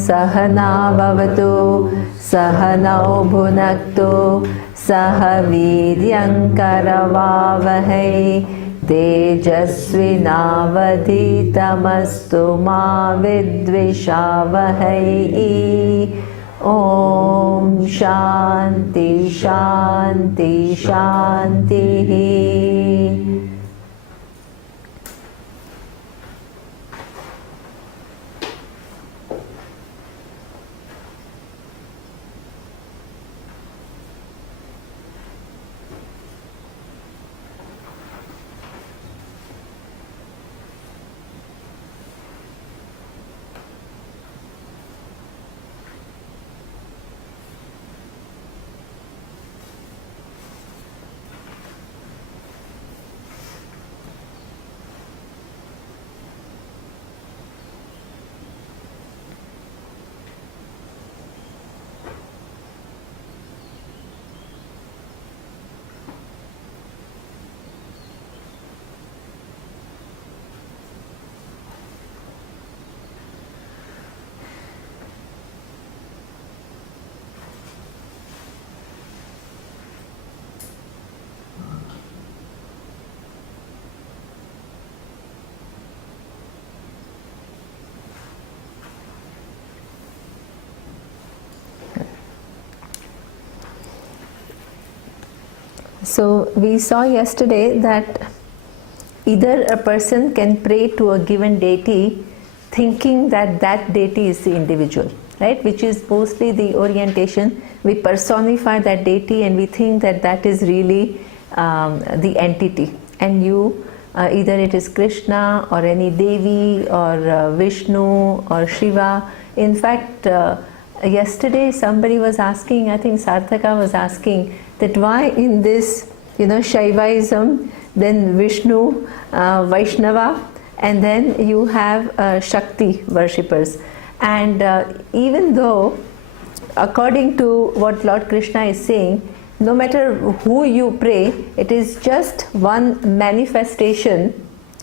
Sahana Bhavatu Sahanau Bhunaktu Saha Viryankaravavahai Tejasvinavadhitamastu ma vidvishavahai. Om Shanti Shanti Shanti. So we saw yesterday that either a person can pray to a given deity thinking that that deity is the individual, right? Which is mostly the orientation. We personify that deity and we think that that is really the entity. And you, either it is Krishna or any Devi or Vishnu or Shiva. In fact, yesterday somebody was asking, I think Sarthaka was asking, that why in this, Shaivaism, then Vishnu, Vaishnava, and then you have Shakti worshippers. And even though, according to what Lord Krishna is saying, no matter who you pray, it is just one manifestation,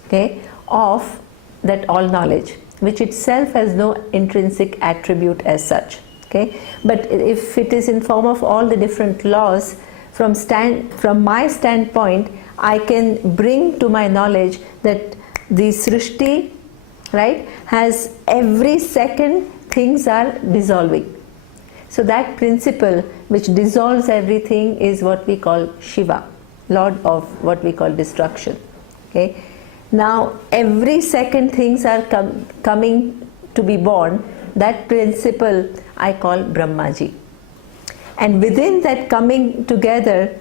okay, of that all knowledge, which itself has no intrinsic attribute as such. Okay? But if it is in form of all the different laws, from my standpoint, I can bring to my knowledge that the Srishti, right, has every second things are dissolving. So that principle which dissolves everything is what we call Shiva, Lord of what we call destruction. Okay? Now every second things are coming to be born. That principle I call Brahmaji. And within that coming together,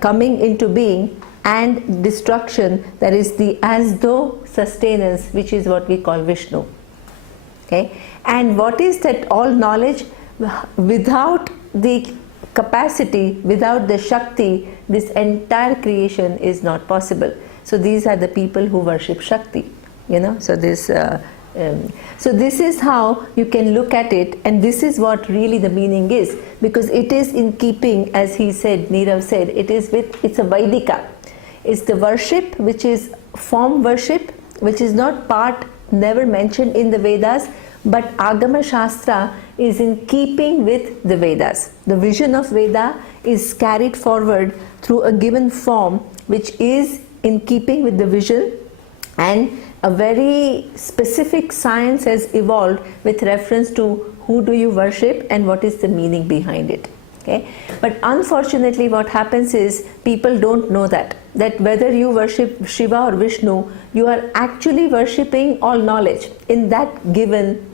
coming into being and destruction, there is the as though sustenance, which is what we call Vishnu. Okay? And what is that all knowledge? Without the capacity, without the Shakti, this entire creation is not possible. So these are the people who worship Shakti. So this is how you can look at it, and this is what really the meaning is, because it is in keeping, as he said, Nirav said, it's a Vaidika. It's the worship which is form worship, which is not part, never mentioned in the Vedas, but Agama Shastra is in keeping with the Vedas. The vision of Veda is carried forward through a given form which is in keeping with the vision, and a very specific science has evolved with reference to who do you worship and what is the meaning behind it. Okay? But unfortunately what happens is people don't know that whether you worship Shiva or Vishnu, you are actually worshipping all knowledge in that given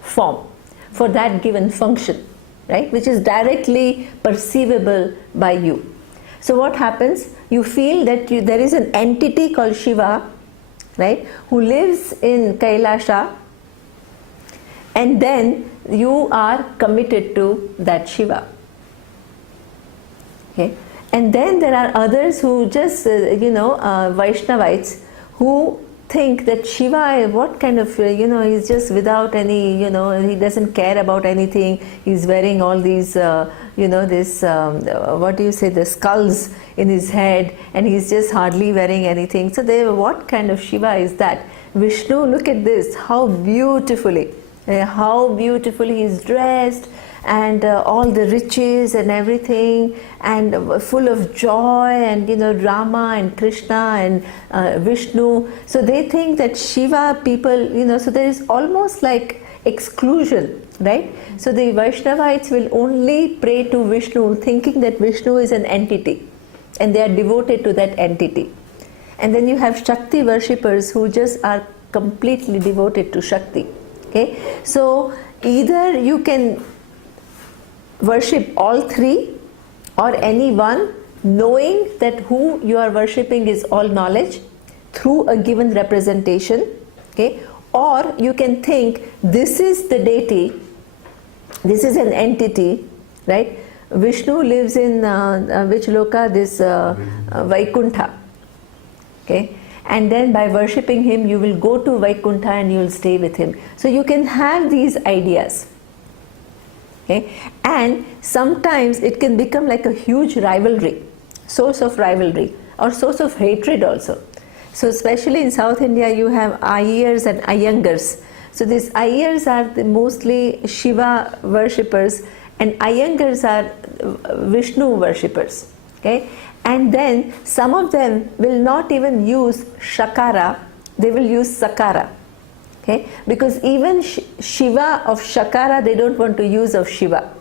form, for that given function, right? Which is directly perceivable by you. So what happens? You feel that there is an entity called Shiva, right, who lives in Kailasha, and then you are committed to that Shiva. Okay? And then there are others who just, Vaishnavites, who think that Shiva, what kind of, he's just without any, he doesn't care about anything. He's wearing all these, the skulls in his head, and he's just hardly wearing anything. So what kind of Shiva is that? Vishnu, look at this, how beautifully, how beautifully he is dressed, and all the riches and everything, and full of joy, and Rama and Krishna and Vishnu. So they think that Shiva people, so there is almost like exclusion, right? So the Vaishnavites will only pray to Vishnu, thinking that Vishnu is an entity, and they are devoted to that entity. And then you have Shakti worshippers who just are completely devoted to Shakti. Okay, so either you can worship all three or any one, knowing that who you are worshipping is all knowledge through a given representation. Okay, or you can think this is the deity, this is an entity, right? Vishnu lives in which loka? This Vaikuntha. Okay, and then by worshipping him you will go to Vaikuntha and you will stay with him. So you can have these ideas. Okay, and sometimes it can become like a huge rivalry, source of rivalry or source of hatred also. So especially in South India you have Iyengar and Iyengars. So these Iyengars are mostly Shiva worshippers, and Iyengars are Vishnu worshippers. Okay, and then some of them will not even use Shakara, they will use Sakara. Okay, because even Shiva of Shakara they don't want to use of Shiva.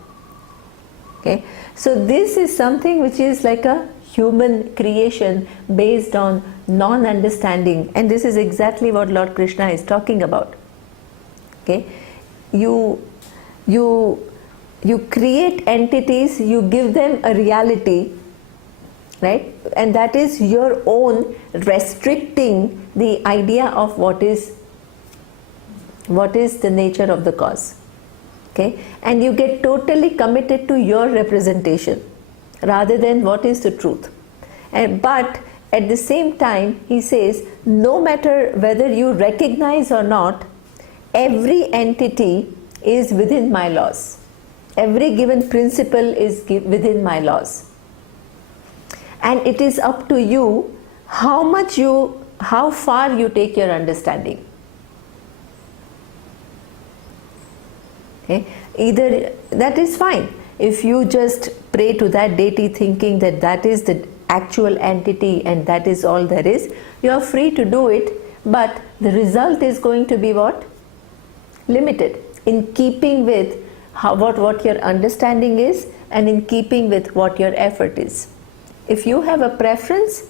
Okay, so this is something which is like a human creation based on non-understanding, and this is exactly what Lord Krishna is talking about. Okay, you create entities, you give them a reality, right? And that is your own restricting the idea of what is the nature of the cause. Okay, and you get totally committed to your representation rather than what is the truth. But at the same time he says, no matter whether you recognize or not, every entity is within my laws. Every given principle is within my laws. And it is up to you how far you take your understanding. Okay? Either that is fine. If you just pray to that deity thinking that that is the actual entity and that is all there is, you are free to do it, but the result is going to be what? Limited, in keeping with what your understanding is and in keeping with what your effort is. If you have a preference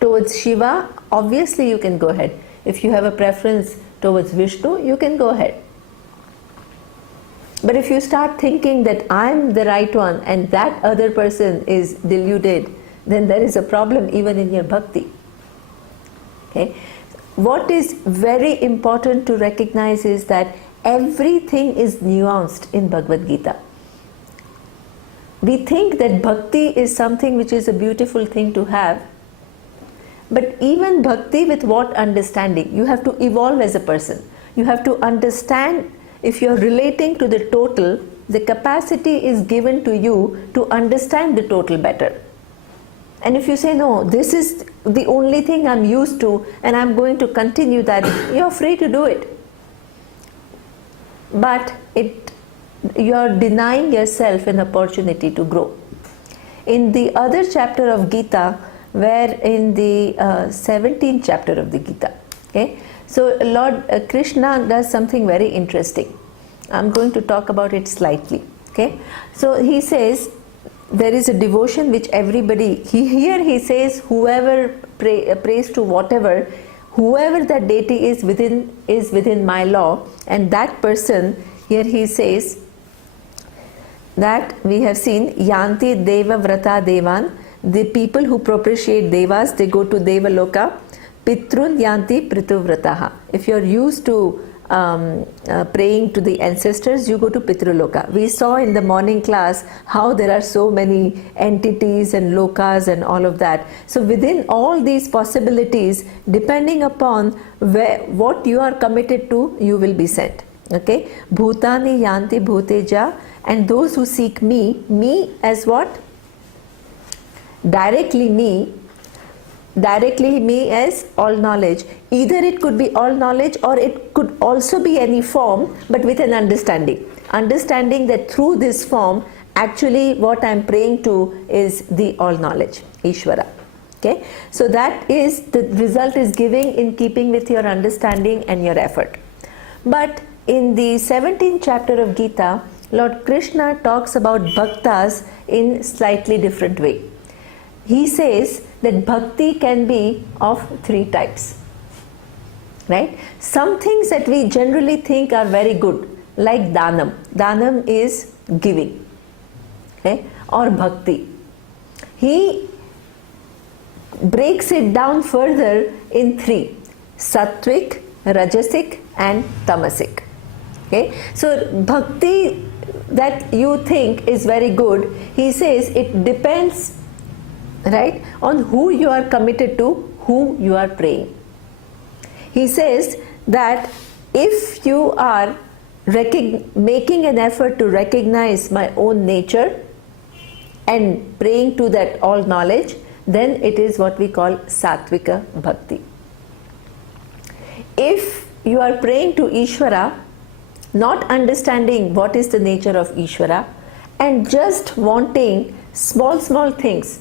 towards Shiva, obviously you can go ahead. If you have a preference towards Vishnu, you can go ahead. But if you start thinking that I'm the right one and that other person is deluded, then there is a problem even in your bhakti. Okay? What is very important to recognize is that everything is nuanced in Bhagavad Gita. We think that bhakti is something which is a beautiful thing to have, but even bhakti with what understanding? You have to evolve as a person. You have to understand. If you are relating to the total, the capacity is given to you to understand the total better. And if you say, no, this is the only thing I'm used to and I'm going to continue that, you're free to do it. But you're denying yourself an opportunity to grow. In the other chapter of Gita, where in the 17th chapter of the Gita, okay, so Lord Krishna does something very interesting. I'm going to talk about it slightly. Okay, so he says there is a devotion which everybody. Here he says whoever prays to whatever, whoever that deity is within my law, and that person. Here he says that we have seen Yanti Deva Vrata Devan. The people who propitiate Devas, they go to Deva Loka. Pitrun Yanti Prituvrataha. If you are used to praying to the ancestors, you go to Pitruloka. We saw in the morning class how there are so many entities and lokas and all of that. So within all these possibilities, depending upon what you are committed to, you will be sent. Okay, Bhutani Yanti Bhuteja, and those who seek me as what? Directly me, directly me as all knowledge. Either it could be all knowledge or it could also be any form, but with an understanding. Understanding that through this form, actually what I am praying to is the all knowledge, Ishvara. Okay? So that is, the result is giving in keeping with your understanding and your effort. But in the 17th chapter of Gita, Lord Krishna talks about bhaktas in slightly different way. He says that bhakti can be of three types. Right? Some things that we generally think are very good, like dhanam. Dhanam is giving. Okay? Or bhakti. He breaks it down further in three: sattvic, rajasic and tamasic. Okay? So bhakti that you think is very good, he says it depends, right, on who you are committed to, who you are praying. He says that if you are making an effort to recognize my own nature and praying to that all knowledge, then it is what we call sattvika bhakti. If you are praying to Ishvara, not understanding what is the nature of Ishvara, and just wanting small things.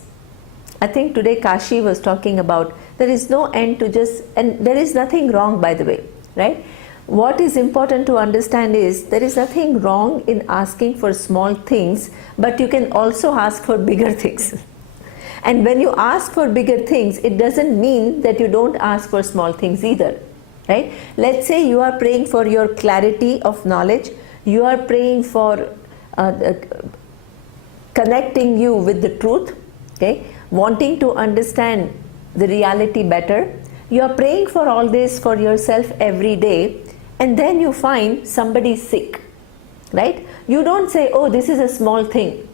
I think today Kashi was talking about there is no end to just, and there is nothing wrong, by the way, right? What is important to understand is there is nothing wrong in asking for small things, but you can also ask for bigger things. And when you ask for bigger things, it doesn't mean that you don't ask for small things either. Right? Let's say you are praying for your clarity of knowledge, you are praying for connecting you with the truth, okay? Wanting to understand the reality better. You are praying for all this for yourself every day, and then you find somebody sick, right? You don't say, oh, this is a small thing.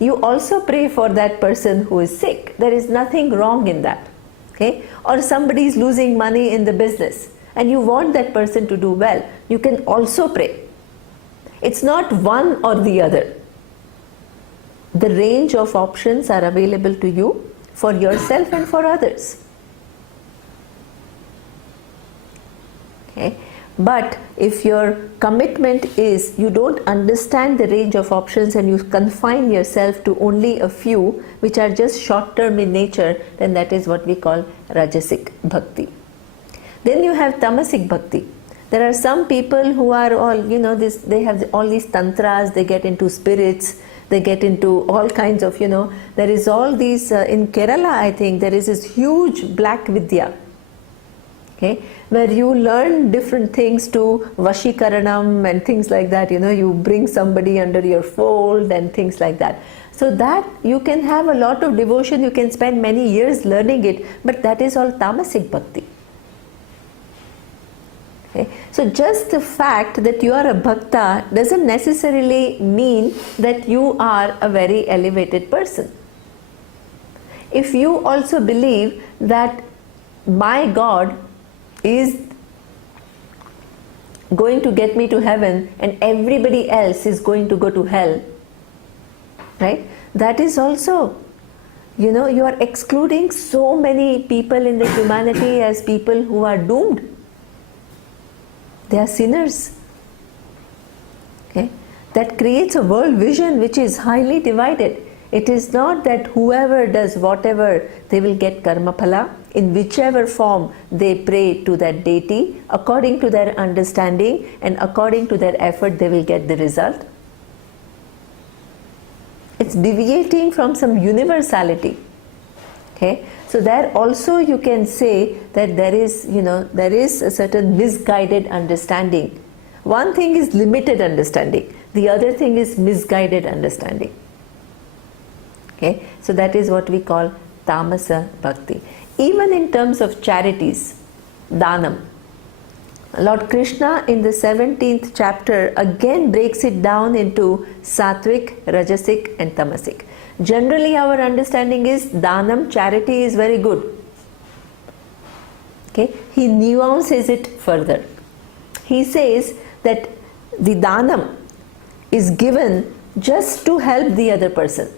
You also pray for that person who is sick. There is nothing wrong in that. Okay? Or somebody is losing money in the business and you want that person to do well, you can also pray. It's not one or the other. The range of options are available to you for yourself and for others. Okay? But if your commitment is you don't understand the range of options and you confine yourself to only a few which are just short term in nature, then that is what we call rajasic bhakti. Then you have tamasic bhakti. There are some people who are all, they have all these tantras, they get into spirits, they get into all kinds of, there is all these, in Kerala I think there is this huge black Vidya. Okay, where you learn different things to Vashikaranam and things like that, you bring somebody under your fold and things like that. So that you can have a lot of devotion, you can spend many years learning it, but that is all tamasic bhakti. Okay? So just the fact that you are a bhakta doesn't necessarily mean that you are a very elevated person. If you also believe that my God is going to get me to heaven and everybody else is going to go to hell, right? That is also, you are excluding so many people in the humanity as people who are doomed. They are sinners. Okay? That creates a world vision which is highly divided. It is not that whoever does whatever, they will get karma phala. In whichever form they pray to that deity, according to their understanding and according to their effort, they will get the result. It's deviating from some universality. Okay? So there also you can say that there is a certain misguided understanding. One thing is limited understanding, the other thing is misguided understanding. Okay? So that is what we call tamasa bhakti. Even in terms of charities, dhanam, Lord Krishna in the 17th chapter again breaks it down into sattvic, rajasic and tamasic. Generally our understanding is dhanam, charity is very good. Okay? He nuances it further. He says that the dhanam is given just to help the other person.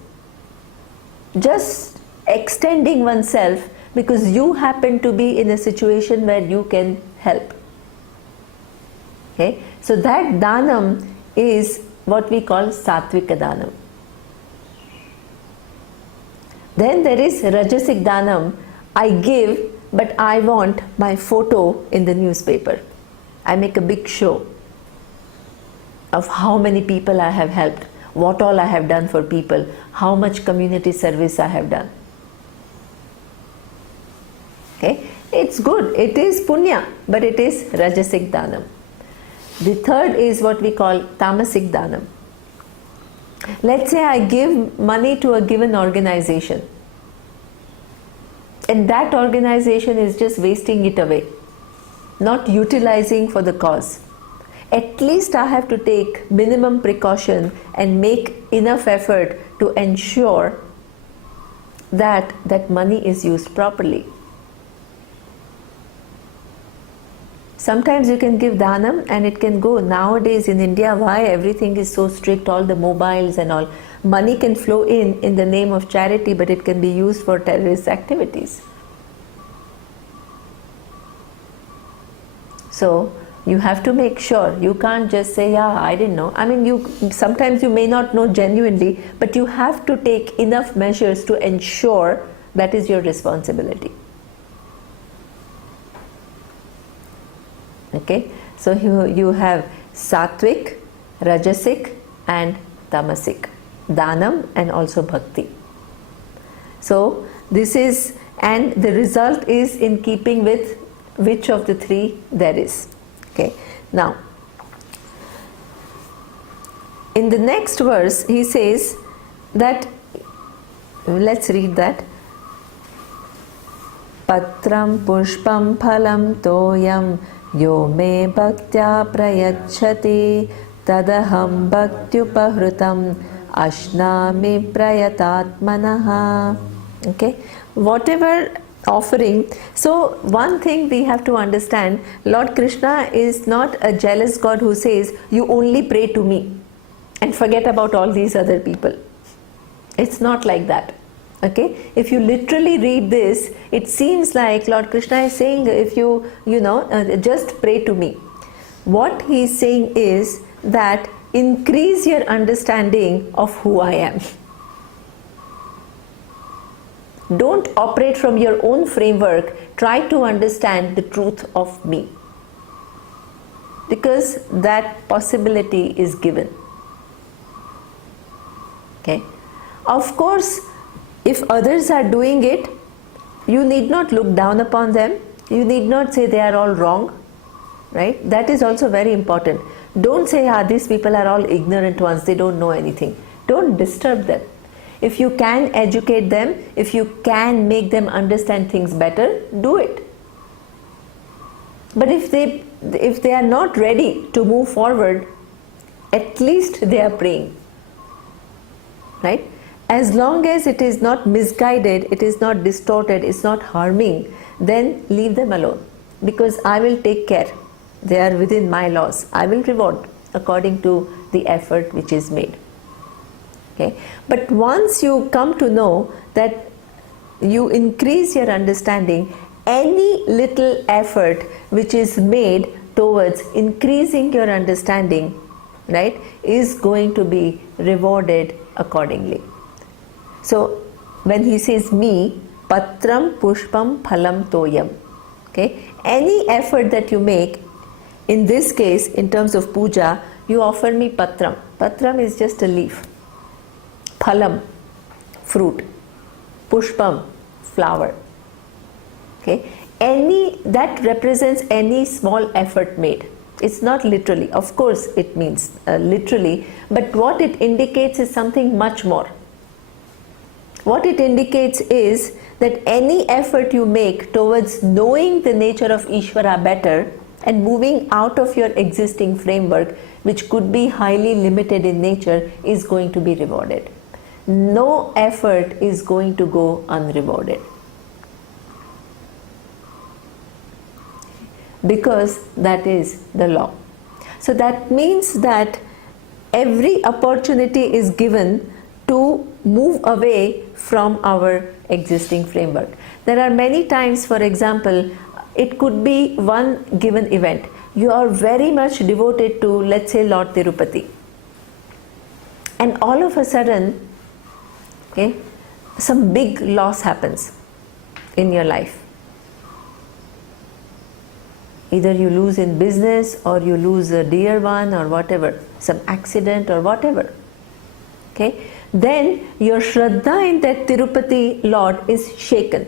Just extending oneself because you happen to be in a situation where you can help. Okay, so that dhanam is what we call sattvika dhanam. Then there is rajasic dhanam. I give, but I want my photo in the newspaper. I make a big show of how many people I have helped, what all I have done for people, how much community service I have done. Okay, it's good, it is punya, but it is rajasic dhanam. The third is what we call tamasic dhanam. Let's say I give money to a given organization, and that organization is just wasting it away, not utilizing for the cause. At least I have to take minimum precaution and make enough effort to ensure that that money is used properly. Sometimes you can give dhanam and it can go. Nowadays in India, why everything is so strict, all the mobiles and all, money can flow in the name of charity, but it can be used for terrorist activities. So you have to make sure. You can't just say, yeah, I didn't know. I mean, sometimes you may not know genuinely, but you have to take enough measures to ensure that is your responsibility. Okay, so you have sattvic, rajasic and tamasic, dhanam and also bhakti. So this is, and the result is in keeping with which of the three there is. Okay, now in the next verse he says that, let's read that. Patram pushpam phalam toyam yo me bhaktya prayachati tadaham bhaktyupahrutam ashnami prayatatmanaha. Okay, whatever offering. So one thing we have to understand, Lord Krishna is not a jealous God who says you only pray to me and forget about all these other people. It's not like that. Okay, if you literally read this, it seems like Lord Krishna is saying, if you just pray to me. What he is saying is that increase your understanding of who I am. Don't operate from your own framework. Try to understand the truth of me, because that possibility is given. Okay, of course, if others are doing it, you need not look down upon them. You need not say they are all wrong, right? That is also very important. Don't say, these people are all ignorant ones, they don't know anything. Don't disturb them. If you can educate them, if you can make them understand things better, do it. But if they are not ready to move forward, at least they are praying, right? As long as it is not misguided, it is not distorted, it's not harming, then leave them alone, because I will take care. They are within my laws. I will reward according to the effort which is made. Okay? But once you come to know that you increase your understanding, any little effort which is made towards increasing your understanding, right, is going to be rewarded accordingly. So when he says me, patram pushpam phalam toyam, okay, any effort that you make, in this case in terms of puja, you offer me patram. Patram is just a leaf. Phalam, fruit. Pushpam, flower. Okay, that represents any small effort made. It's not literally, of course it means literally, but what it indicates is something much more. What it indicates is that any effort you make towards knowing the nature of Ishvara better and moving out of your existing framework, which could be highly limited in nature, is going to be rewarded. No effort is going to go unrewarded, because that is the law. So that means that every opportunity is given to move away from our existing framework. There are many times, for example, it could be one given event. You are very much devoted to, let's say, Lord Tirupati. And all of a sudden, okay, some big loss happens in your life. Either you lose in business, or you lose a dear one, or whatever, some accident or whatever. Okay? Then your Shraddha in that Tirupati Lord is shaken.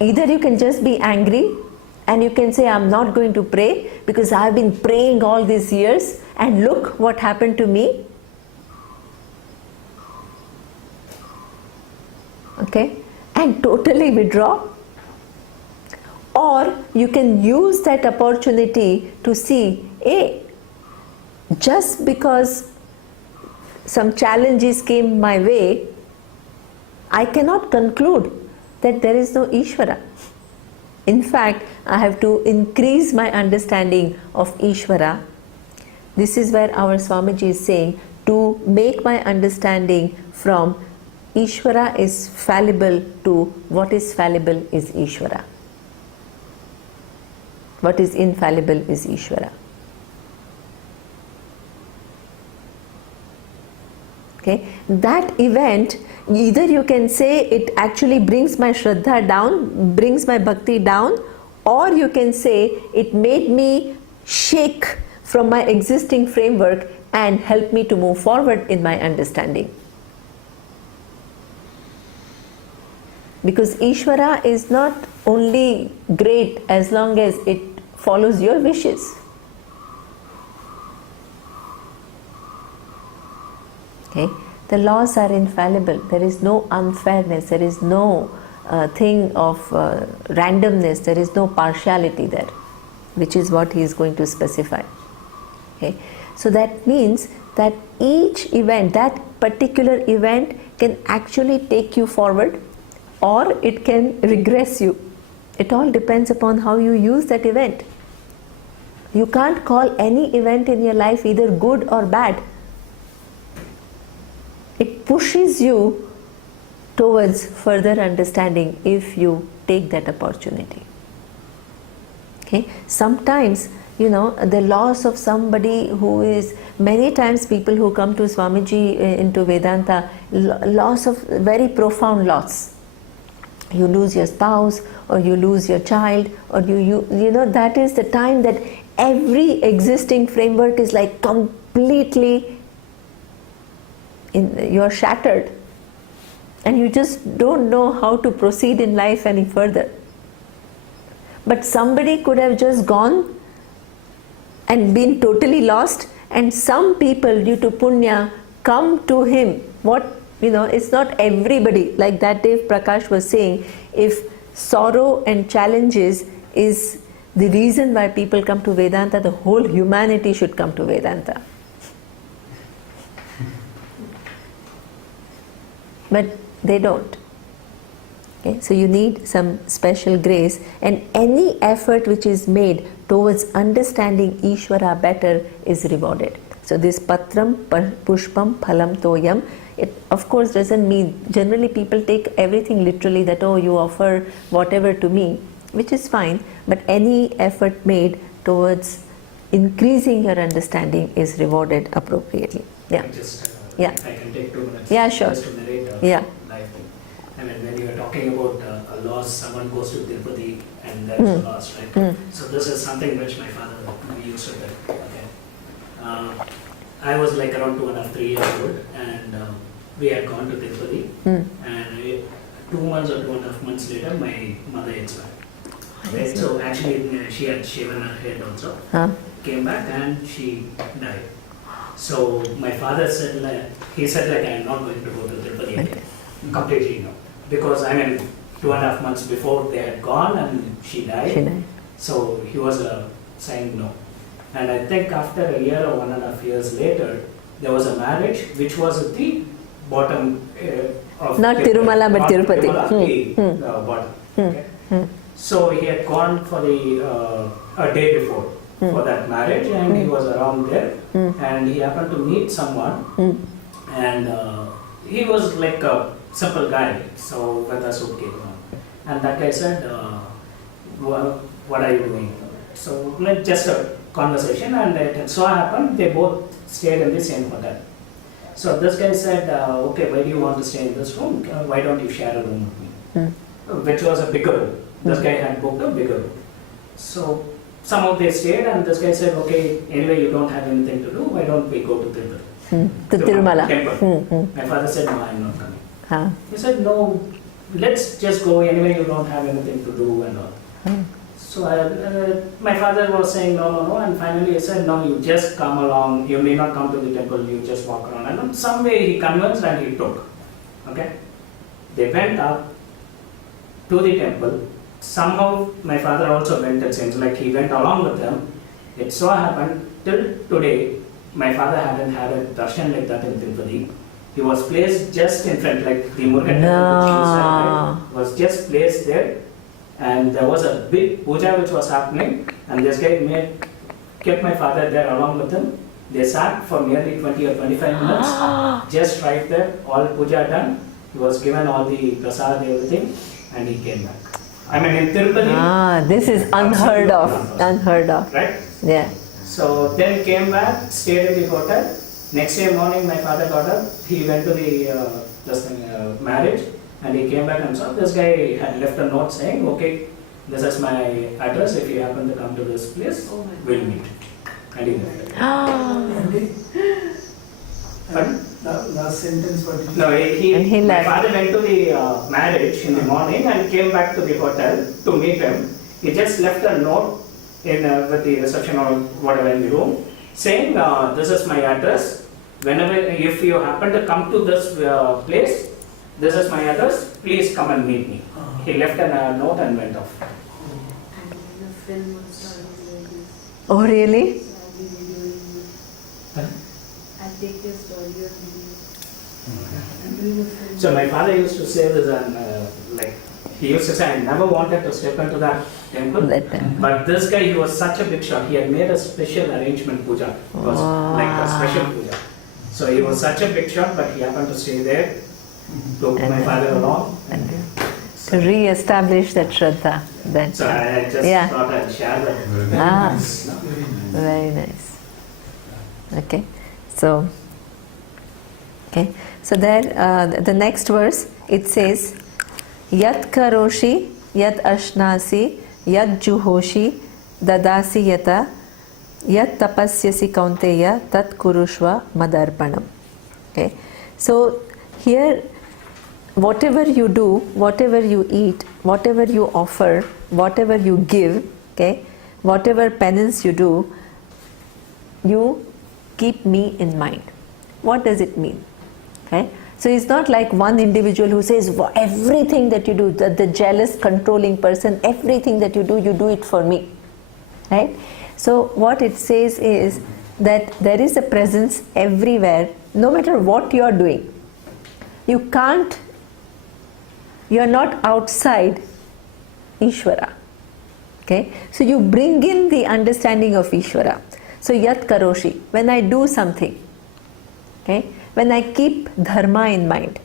Either you can just be angry and you can say, I'm not going to pray because I've been praying all these years and look what happened to me. Okay? And totally withdraw. Or you can use that opportunity to see, hey, just because some challenges came my way, I cannot conclude that there is no Ishvara. In fact, I have to increase my understanding of Ishvara. This is where our Swamiji is saying, to make my understanding from Ishvara is fallible to what is fallible is Ishvara. What is infallible is Ishvara. Okay? That event, either you can say it actually brings my Shraddha down, brings my Bhakti down, or you can say it made me shake from my existing framework and help me to move forward in my understanding. Because Ishvara is not only great as long as it follows your wishes. Okay? The laws are infallible. There is no unfairness. There is no thing of randomness. There is no partiality there, which is what he is going to specify. Okay? So that means that each event, that particular event, can actually take you forward, or it can regress you. It all depends upon how you use that event. You can't call any event in your life either good or bad. It pushes you towards further understanding if you take that opportunity. Okay? Sometimes, the loss of somebody who is, many times people who come to Swamiji into Vedanta, loss of very profound loss. You lose your spouse, or you lose your child, or that is the time that every existing framework is like completely you're shattered, and you just don't know how to proceed in life any further. But somebody could have just gone and been totally lost, and some people due to punya come to him. It's not everybody. Like that Dev Prakash was saying, if sorrow and challenges is the reason why people come to Vedanta, the whole humanity should come to Vedanta. But they don't. Okay? So you need some special grace, and any effort which is made towards understanding Ishvara better is rewarded. So this patram, pushpam, phalam, toyam, it of course doesn't mean, generally people take everything literally, that you offer whatever to me, which is fine, but any effort made towards increasing your understanding is rewarded appropriately. Yeah. I can take 2 minutes. Yeah, sure. Just to narrate life thing. I mean, when you are talking about a loss, someone goes to Tirupati and there is a loss, right? So this is something which my father used to do. Okay. I was like around 2.5, 3 years old, and we had gone to Tirupati, and 2 months or 2.5 months later, my mother expired. Right? So actually, she had shaven her head also. Came back and she died. So my father said, I'm not going to go to Tirupati again. Completely no. Because 2.5 months before they had gone and she died. So he was saying no. And I think after a year or 1.5 years later, there was a marriage which was at the bottom of not Tirumala but Tirupati. The bottom. Okay? So he had gone for a day before for that marriage, and he was around there, and he happened to meet someone, and he was like a simple guy, so with a suitcase. And that guy said, what are you doing? So like just a conversation, and it so happened they both stayed in the same hotel. So this guy said, okay, why do you want to stay in this room? Why don't you share a room with me? Which was a bigger room. This guy had booked a bigger room. So somehow they stayed, and this guy said, okay, anyway you don't have anything to do, why don't we go to Tirupati? To Tirumala. Temple. My father said, no, I'm not coming. He said, no, let's just go, anyway you don't have anything to do and all. So my father was saying no, and finally he said, no, you just come along, you may not come to the temple, you just walk around. And some way he convinced and he took. Okay? They went up to the temple. Somehow my father also went, it seems like he went along with them. It so happened till today, my father hadn't had a darshan like that in Tirupati. He was placed just in front, like the Murugan temple which you said, right, was just placed there. And there was a big puja which was happening, and this guy kept my father there along with him. They sat for nearly 20 or 25 minutes, just right there, all puja done. He was given all the prasad, everything, and he came back. I mean, in Tirupati. This is unheard of. Unheard of. Right? Yeah. So then came back, stayed at the hotel. Next day morning, my father got up. He went to the marriage. And he came back and saw this guy had left a note saying, okay, this is my address. If you happen to come to this place, we'll meet. And he left. Pardon? Last sentence, what did you No, he my left. father went to the marriage in the morning and came back to the hotel to meet him. He just left a note with the reception or whatever in the room saying, this is my address. Whenever, if you happen to come to this place, this is my address, please come and meet me. He left a note and went off. And the film was starting like this. Oh, really? So I'll be videoing you. I'll take your story of video. I'm doing a film. So my father used to say this, and like he used to say, I never wanted to step into that temple. But this guy, he was such a big shot. He had made a special arrangement puja. It was like a special puja. So he was such a big shot, but he happened to stay there. Took my father along. To re-establish that Shraddha. That, So I just thought I'd share that. Very nice. Okay. So there, the next verse, it says, Yat karoshi, yat ashnasi, yat juhoshi, dadasi yata, yat tapasyasi kaunteya, tat kurushva madarpanam. Okay. So here, whatever you do, whatever you eat, whatever you offer, whatever you give, okay, whatever penance you do, you keep me in mind. What does it mean? Okay? So it's not like one individual who says everything that you do, the jealous, controlling person, everything that you do it for me. Right? So what it says is that there is a presence everywhere, no matter what you are doing. You are not outside Ishvara. Okay? So you bring in the understanding of Ishvara. So yat karoshi, when I do something, okay, when I keep dharma in mind,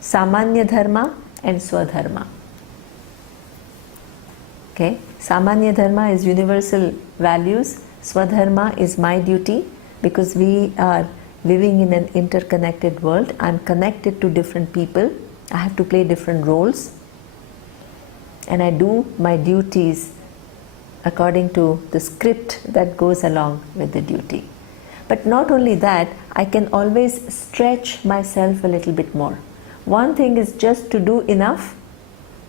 samanya dharma and swadharma. Okay? Samanya dharma is universal values, swadharma is my duty, because we are living in an interconnected world. I'm connected to different people. I have to play different roles. And I do my duties according to the script that goes along with the duty. But not only that, I can always stretch myself a little bit more. One thing is just to do enough,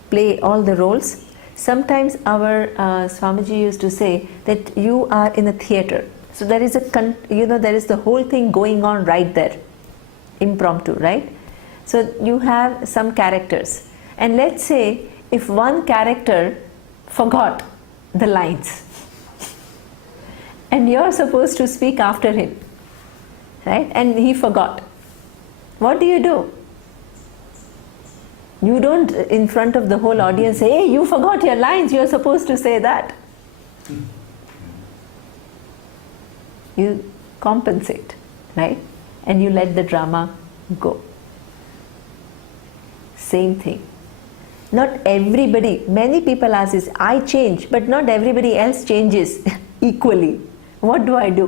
play all the roles. Sometimes our Swamiji used to say that you are in a theater. So there is there is the whole thing going on right there, impromptu, right? So you have some characters. And let's say if one character forgot the lines and you're supposed to speak after him, right? And he forgot. What do? You don't, in front of the whole audience, say, hey, you forgot your lines, you're supposed to say that. You compensate, right? And you let the drama go. same thing. Not everybody, many people ask this, I change, but not everybody else changes equally. What do I do?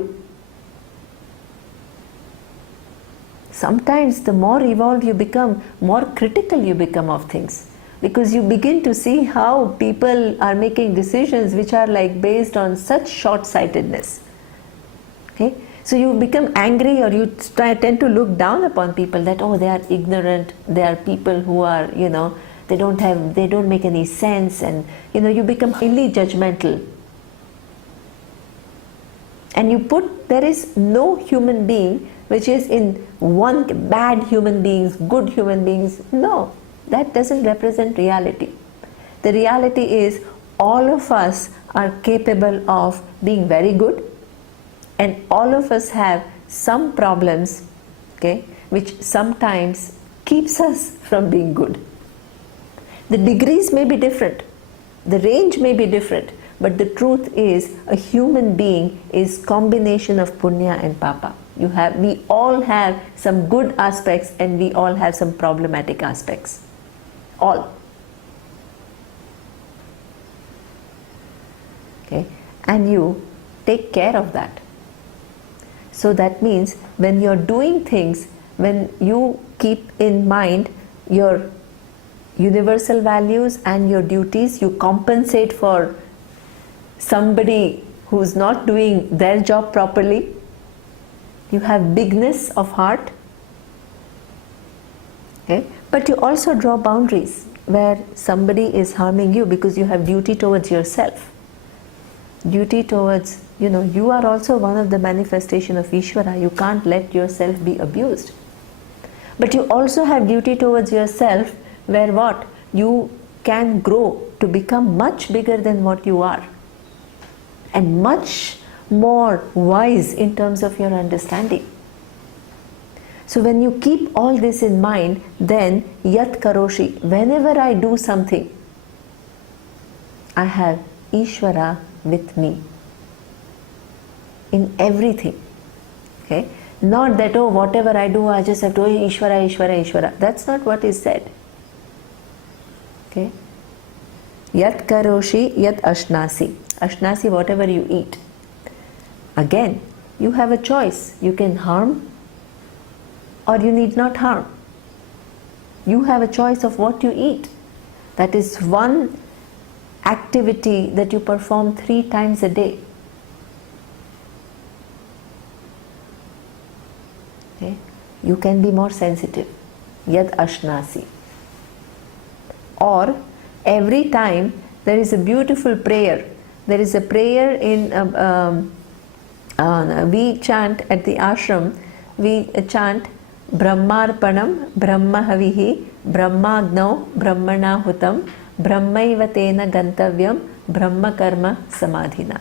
Sometimes the more evolved you become, more critical you become of things. Because you begin to see how people are making decisions which are like based on such short-sightedness. Okay? So you become angry, or you tend to look down upon people that, oh, they are ignorant, they are people who are, they don't make any sense, and you become highly judgmental. And there is no human being which is in one bad human beings, good human beings. No, that doesn't represent reality. The reality is all of us are capable of being very good, and all of us have some problems, okay, which sometimes keeps us from being good. The degrees may be different, the range may be different, but the truth is a human being is combination of punya and papa. We all have some good aspects, and we all have some problematic aspects. All. Okay? And you take care of that. So that means when you're doing things, when you keep in mind your universal values and your duties, you compensate for somebody who's not doing their job properly. You have bigness of heart. Okay? But you also draw boundaries where somebody is harming you, because you have duty towards yourself. Duty towards, you are also one of the manifestation of Ishvara. You can't let yourself be abused. But you also have duty towards yourself where what? You can grow to become much bigger than what you are. And much more wise in terms of your understanding. So when you keep all this in mind, then yat karoshi, whenever I do something, I have Ishvara with me in everything. Okay? Not that, oh, whatever I do, I just have to, oh, Ishvara, Ishvara, Ishvara. That's not what is said. Okay? Yat karoshi, yat ashnasi. Ashnasi, whatever you eat. Again, you have a choice. You can harm, or you need not harm. You have a choice of what you eat. That is one activity that you perform 3 times a day. Okay? You can be more sensitive. Yad ashnasi. Or every time there is a beautiful prayer. There is a prayer in we chant at the ashram. We chant Brahmarpanam, Brahmahavihi, Brahmagno, Brahmanahutam, Brahmaivatena Gantavyam, Brahmakarma Samadhina.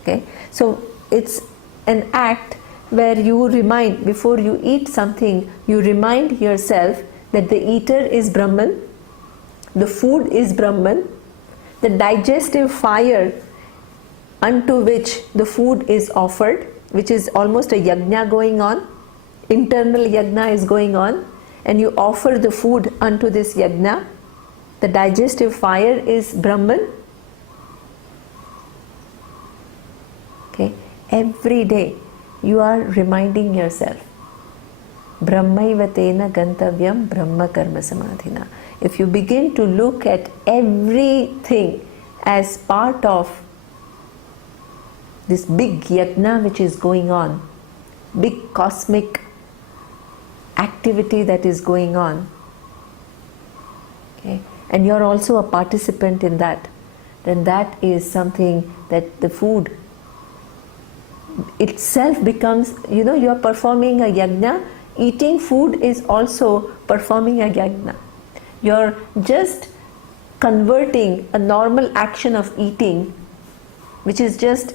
Okay, so it's an act where you remind, before you eat something, you remind yourself that the eater is Brahman, the food is Brahman, the digestive fire unto which the food is offered, which is almost a yajna going on, internal yajna is going on, and you offer the food unto this yajna. The digestive fire is Brahman. Okay, every day you are reminding yourself, Brahmaivatena Gantavyam Brahma Karma Samadhina. If you begin to look at everything as part of this big yajna which is going on, big cosmic activity that is going on, okay, and you're also a participant in that, then that is something that the food itself becomes, you're performing a yajna. Eating food is also performing a yajna. You're just converting a normal action of eating, which is just,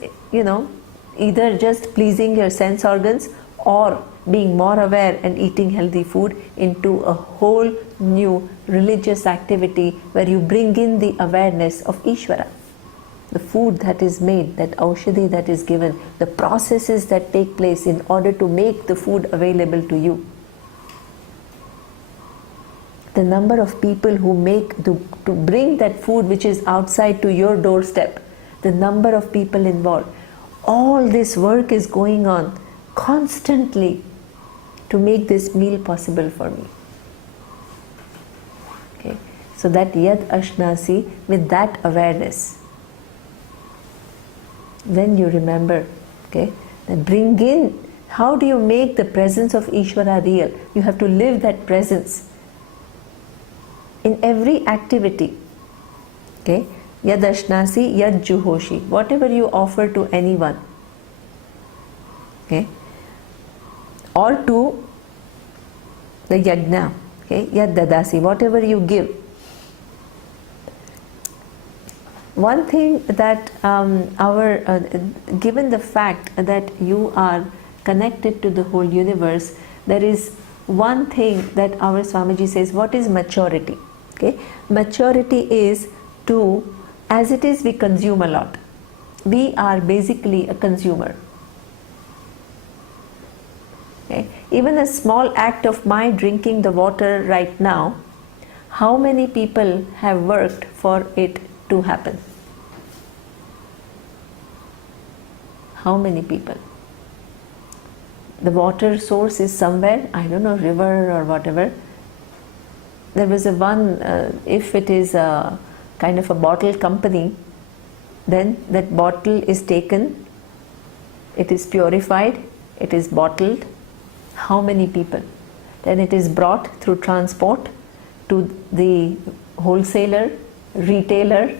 either just pleasing your sense organs or being more aware and eating healthy food, into a whole new religious activity where you bring in the awareness of Ishvara. The food that is made, that aushadhi that is given, the processes that take place in order to make the food available to you. the number of people who make to bring that food which is outside to your doorstep, the number of people involved, all this work is going on constantly to make this meal possible for me. Okay, so that yad ashnasi, with that awareness, then you remember, okay, that bring in, how do you make the presence of Ishvara real? You have to live that presence in every activity. Okay, yad ashnasi, yad juhoshi, whatever you offer to anyone, okay, or to the yajna, okay, yad dadasi, whatever you give. One thing that given the fact that you are connected to the whole universe, there is one thing that our Swamiji says, what is maturity? Okay, maturity is to, as it is we consume a lot. We are basically a consumer. Okay? Even a small act of my drinking the water right now, how many people have worked for it to happen? How many people? The water source is somewhere, I don't know, river or whatever. There was a one, if it is a kind of a bottle company, then that bottle is taken, it is purified, it is bottled. How many people? Then it is brought through transport to the wholesaler, retailer.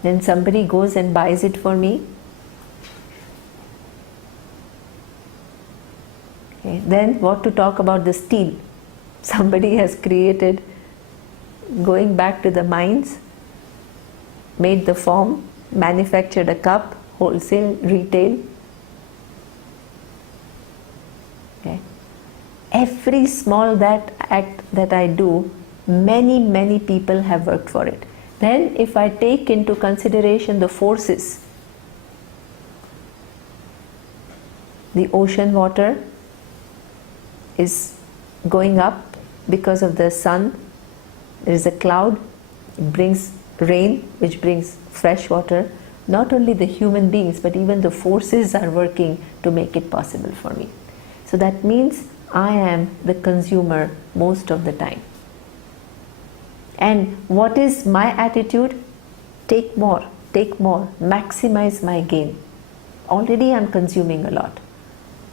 Then somebody goes and buys it for me. Okay. Then what to talk about the steel? Somebody has created, going back to the mines, made the form, manufactured a cup, wholesale, retail. Okay. Every small act that I do, many people have worked for it. Then if I take into consideration the forces, the ocean water is going up because of the sun, there is a cloud, it brings rain which brings fresh water. Not only the human beings but even the forces are working to make it possible for me. So that means I am the consumer most of the time. And what is my attitude? Take more, maximize my gain. Already I am consuming a lot.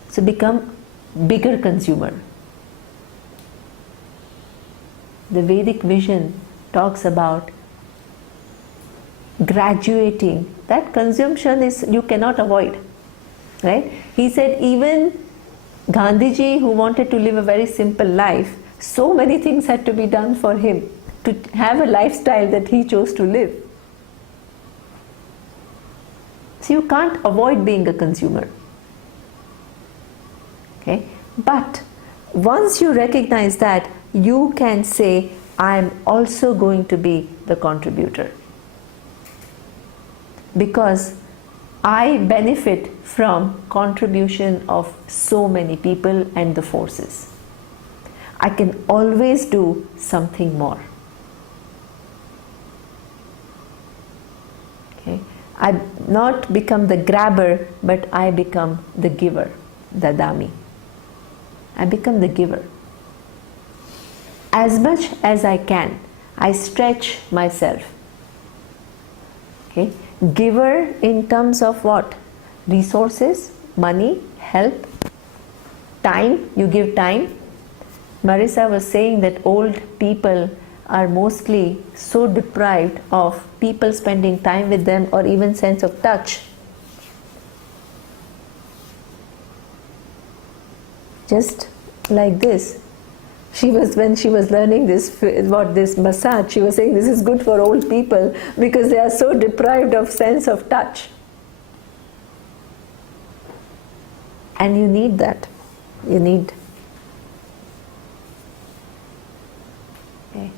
So become bigger consumer. The Vedic vision talks about graduating. That consumption is, you cannot avoid. Right? He said even Gandhiji, who wanted to live a very simple life, so many things had to be done for him to have a lifestyle that he chose to live. So you can't avoid being a consumer. Okay? But once you recognize that, you can say, I am also going to be the contributor. Because I benefit from contribution of so many people and the forces. I can always do something more. Okay? I not become the grabber, but I become the giver, dadami. I become the giver. As much as I can, I stretch myself. Okay? Giver in terms of what? Resources, money, help, time. You give time. Marissa was saying that old people are mostly so deprived of people spending time with them or even sense of touch. Just like this. When she was learning this massage, she was saying this is good for old people because they are so deprived of sense of touch. And you need that. You need. Okay.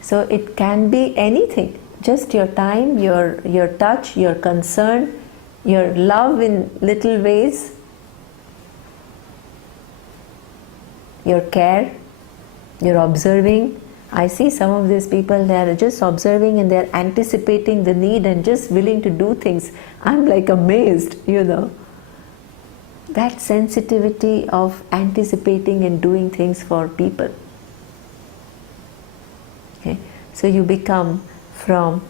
So it can be anything. Just your time, your touch, your concern, your love in little ways, your care. You're observing. I see some of these people, they are just observing and they're anticipating the need and just willing to do things. I'm like amazed, That sensitivity of anticipating and doing things for people. Okay? So you become from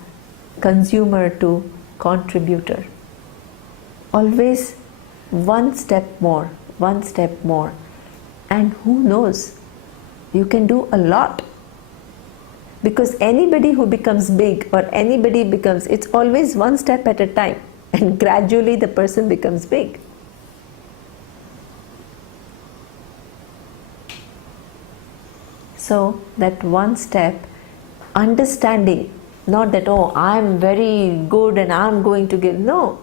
consumer to contributor. Always one step more. And who knows, you can do a lot. Because anybody who becomes big or anybody becomes, it's always one step at a time. And gradually the person becomes big. So that one step, understanding, not that, oh, I'm very good and I'm going to give. No,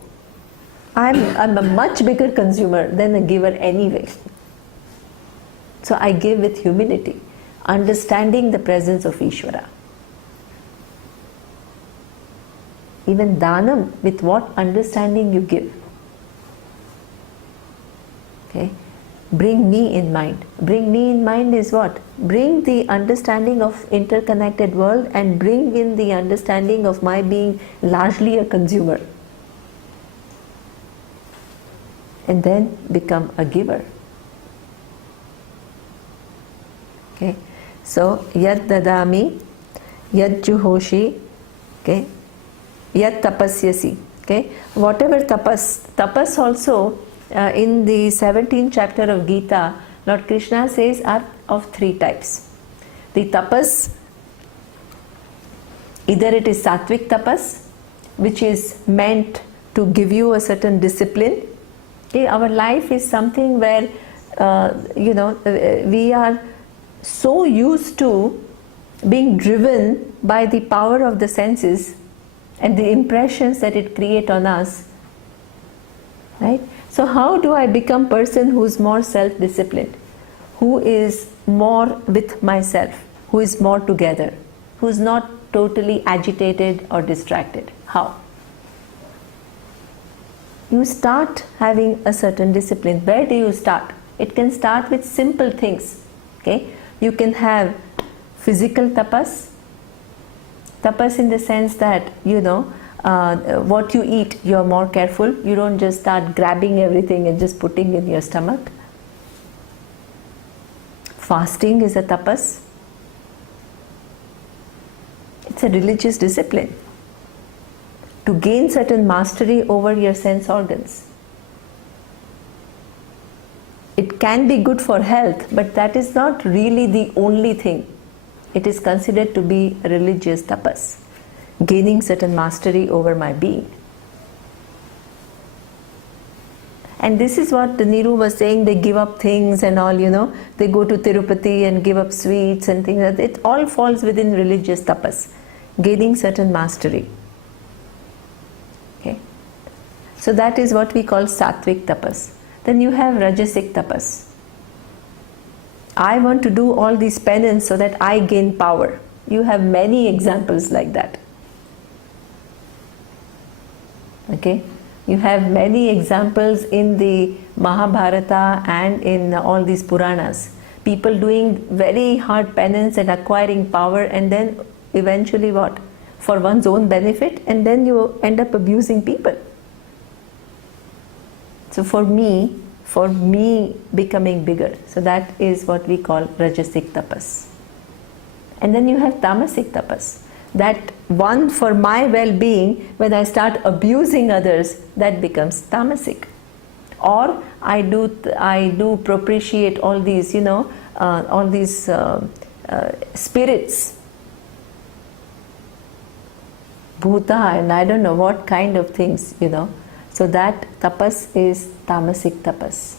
I'm a much bigger consumer than a giver anyway. So I give with humility, understanding the presence of Ishvara. Even dhanam, with what understanding you give. Okay? Bring me in mind. Bring me in mind is what? Bring the understanding of interconnected world and bring in the understanding of my being largely a consumer. And then become a giver. Okay? So, yad dadami, yad juhoshi, okay? Yad tapasyasi. Okay? Whatever tapas also, in the 17th chapter of Gita, Lord Krishna says are of three types. The tapas, either it is sattvic tapas, which is meant to give you a certain discipline. Okay, our life is something where, we are so used to being driven by the power of the senses and the impressions that it creates on us. Right? So how do I become person who is more self-disciplined, who is more with myself, who is more together, who is not totally agitated or distracted? How? You start having a certain discipline. Where do you start? It can start with simple things. Okay? You can have physical tapas. Tapas in the sense that, what you eat, you're more careful. You don't just start grabbing everything and just putting in your stomach. Fasting is a tapas. It's a religious discipline to gain certain mastery over your sense organs. It can be good for health, but that is not really the only thing. It is considered to be a religious tapas, gaining certain mastery over my being. And this is what the Niru was saying, they give up things and all, they go to Tirupati and give up sweets and things like that. It all falls within religious tapas, gaining certain mastery. Okay? So that is what we call sattvic tapas. Then you have rajasic tapas. I want to do all these penance so that I gain power. You have many examples like that. Okay? You have many examples in the Mahabharata and in all these Puranas. People doing very hard penance and acquiring power, and then eventually what? For one's own benefit, and then you end up abusing people. So for me becoming bigger, so that is what we call rajasic tapas. And then you have tamasic tapas. That one for my well-being, when I start abusing others, that becomes tamasic. Or I do propitiate all these, spirits, bhuta, and I don't know what kind of things, So that tapas is tamasic tapas.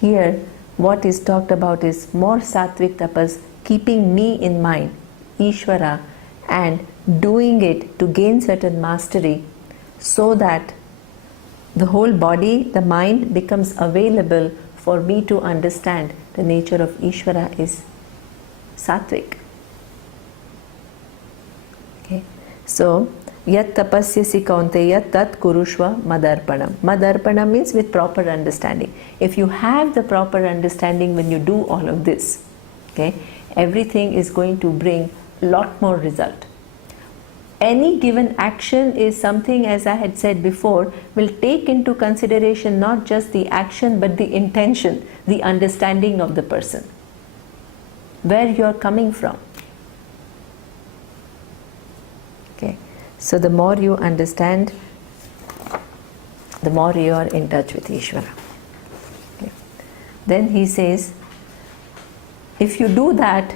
Here, what is talked about is more sattvic tapas, keeping me in mind, Ishvara, and doing it to gain certain mastery, so that the whole body, the mind becomes available for me to understand the nature of Ishvara is sattvic. Okay, so yat tapasyasi kaunteya tat kurushva madarpanam. Madarpanam means with proper understanding. If you have the proper understanding when you do all of this, Okay? Everything is going to bring a lot more result. Any given action is something, as I had said before, will take into consideration not just the action but the intention, the understanding of the person, where you are coming from. Okay, so the more you understand, the more you are in touch with Ishvara. Okay. Then he says, if you do that,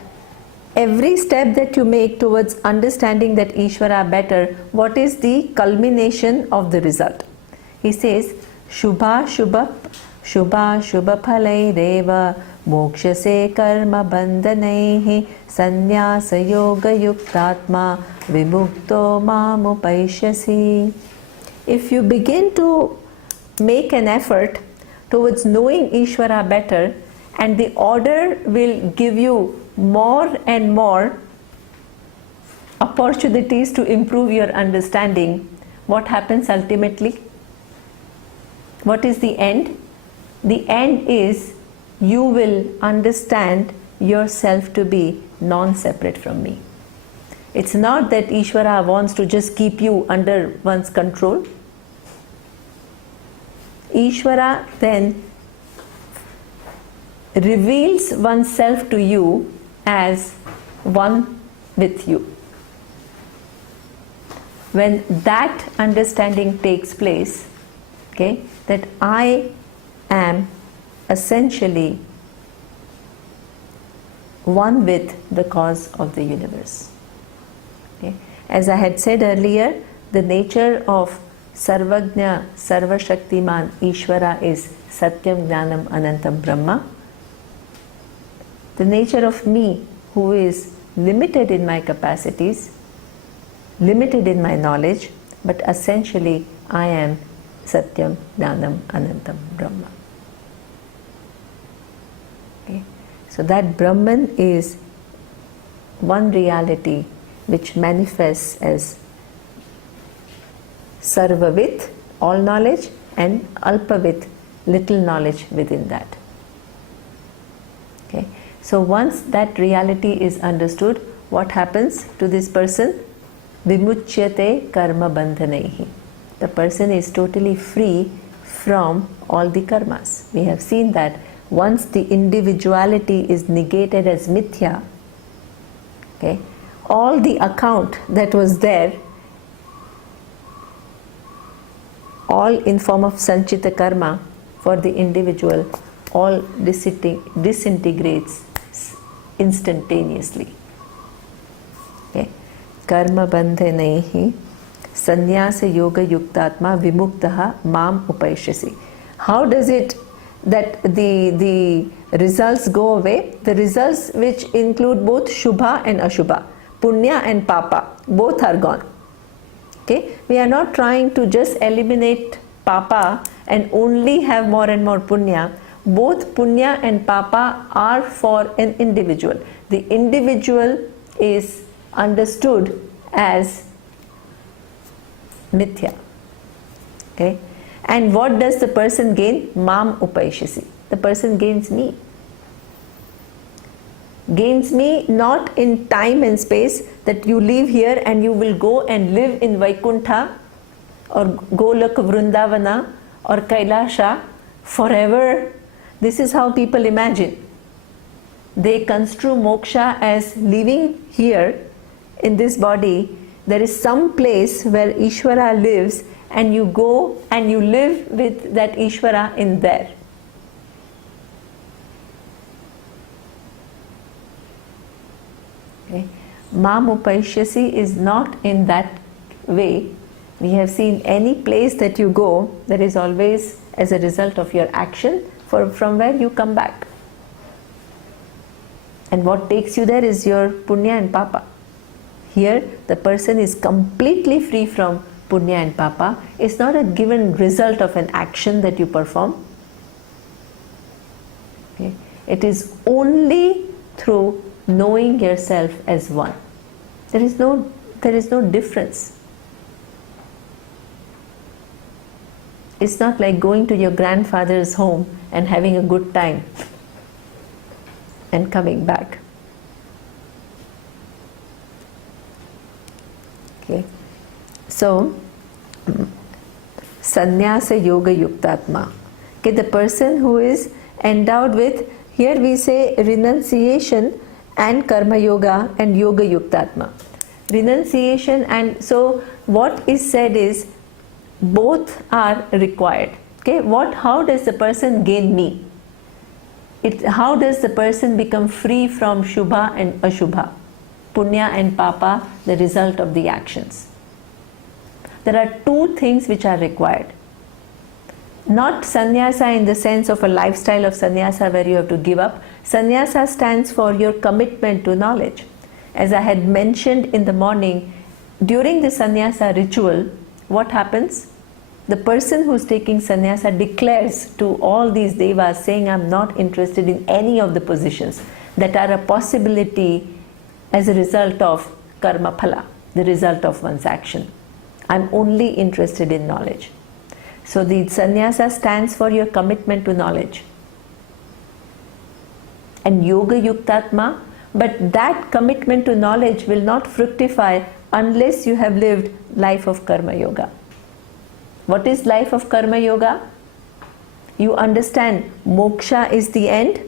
every step that you make towards understanding that Ishvara better, what is the culmination of the result? He says, Shubha Shubha Phalai Deva Mokshase Karma Bandhanaihi Sannyasa Yoga Yuktatma Vimukto Mamupaishyasi. If you begin to make an effort towards knowing Ishvara better, and the order will give you more and more opportunities to improve your understanding, what happens ultimately? What is the end? The end is you will understand yourself to be non-separate from me. It's not that Ishvara wants to just keep you under one's control. Ishvara then reveals oneself to you as one with you. When that understanding takes place, okay, that I am essentially one with the cause of the universe. Okay. As I had said earlier, the nature of Sarvajna, Sarvashaktiman, Ishvara is Satyam, Jnanam, Anantam, Brahma. The nature of me, who is limited in my capacities, limited in my knowledge, but essentially I am Satyam, Jnanam, Anantam, Brahma. Okay. So that Brahman is one reality which manifests as Sarvavit, all knowledge, and Alpavit, little knowledge within that. Okay. So once that reality is understood, what happens to this person? Vimuchyate karma bandhanaihi. The person is totally free from all the karmas. We have seen that once the individuality is negated as mithya, okay, all the account that was there, all in form of sanchita karma for the individual, all disintegrates instantaneously. Okay. Karma bandhanaihi sannyasa yoga yuktatma vimuktaha mam upaishyasi. How does it that the results go away? The results which include both shubha and ashubha, punya and papa, both are gone. Okay? We are not trying to just eliminate papa and only have more and more punya. Both punya and papa are for an individual. The individual is understood as mithya. Okay? And what does the person gain? Mam upaishyasi. The person gains me. Gains me not in time and space, that you live here and you will go and live in Vaikuntha or Golok Vrindavana or Kailasha forever. This is how people imagine. They construe moksha as living here in this body. There is some place where Ishvara lives and you go and you live with that Ishvara in there. Okay. Mam upaishyasi is not in that way. We have seen any place that you go, there is always as a result of your action from where you come back. And what takes you there is your punya and papa. Here the person is completely free from punya and papa. It's not a given result of an action that you perform. Okay. It is only through knowing yourself as one. There is no difference. It's not like going to your grandfather's home and having a good time and coming back. Okay. So, Sannyasa Yoga Yuktatma. Okay, the person who is endowed with, here we say renunciation and Karma Yoga and Yoga Yuktatma. Renunciation, and so what is said is both are required. Okay, how does the person gain me? How does the person become free from Shubha and Ashubha? Punya and Papa, the result of the actions. There are two things which are required. Not sannyasa in the sense of a lifestyle of sannyasa where you have to give up. Sannyasa stands for your commitment to knowledge. As I had mentioned in the morning, during the sannyasa ritual, what happens? The person who is taking sannyasa declares to all these devas, saying, I am not interested in any of the positions that are a possibility as a result of karma phala, the result of one's action. I am only interested in knowledge. So the sannyasa stands for your commitment to knowledge. And yoga yuktatma, but that commitment to knowledge will not fructify unless you have lived life of karma yoga. What is life of karma yoga? You understand moksha is the end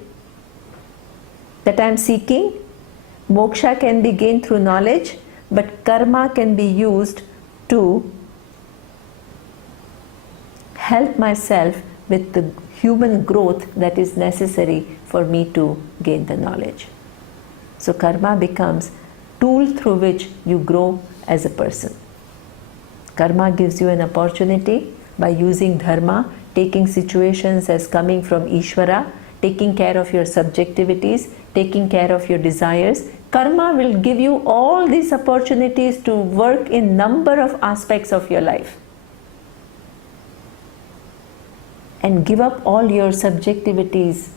that I am seeking. Moksha can be gained through knowledge, but karma can be used to help myself with the human growth that is necessary for me to gain the knowledge. So karma becomes tool through which you grow as a person. Karma gives you an opportunity by using dharma, taking situations as coming from Ishvara, taking care of your subjectivities, taking care of your desires. Karma will give you all these opportunities to work in number of aspects of your life. And give up all your subjectivities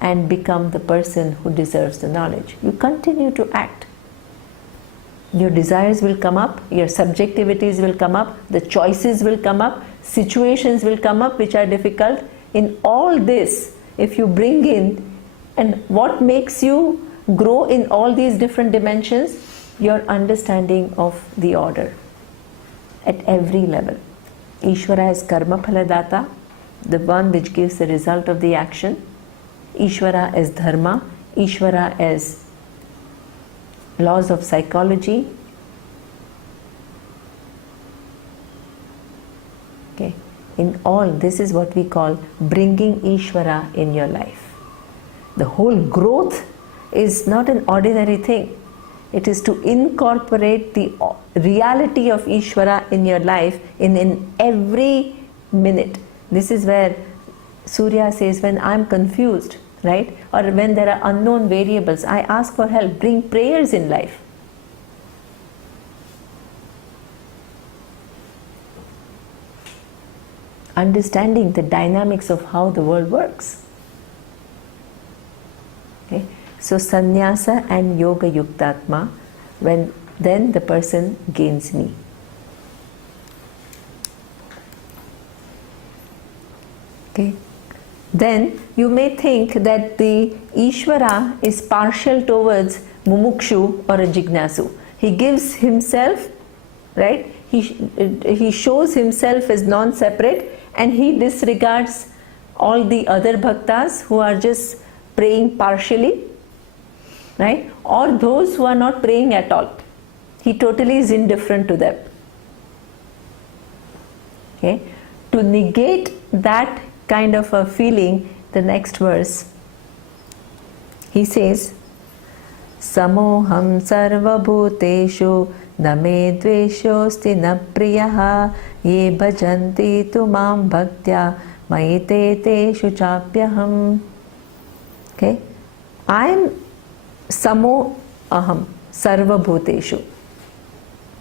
and become the person who deserves the knowledge. You continue to act. Your desires will come up, your subjectivities will come up, the choices will come up, situations will come up which are difficult. In all this, if you bring in, and what makes you grow in all these different dimensions? Your understanding of the order at every level. Ishvara is karma phaladata, the one which gives the result of the action. Ishvara as dharma, Ishvara as laws of psychology. Okay. In all, this is what we call bringing Ishvara in your life. The whole growth is not an ordinary thing. It is to incorporate the reality of Ishvara in your life in every minute. This is where Surya says, when I am confused, right? Or when there are unknown variables, I ask for help. Bring prayers in life. Understanding the dynamics of how the world works. Okay? So sannyasa and yoga yuktatma, then the person gains me. Okay. Then you may think that the Ishvara is partial towards mumukshu or a jignasu. He gives himself, right? He shows himself as non-separate and he disregards all the other bhaktas who are just praying partially, right? Or those who are not praying at all. He totally is indifferent to them. Okay? To negate that kind of a feeling, the next verse, he says, Samoham sarva bhuteshu na me dveshosti na priyaha ye bhajanti tu mam bhaktya maite teshu chapyaham. Okay? I am samo aham sarva bhuteshu.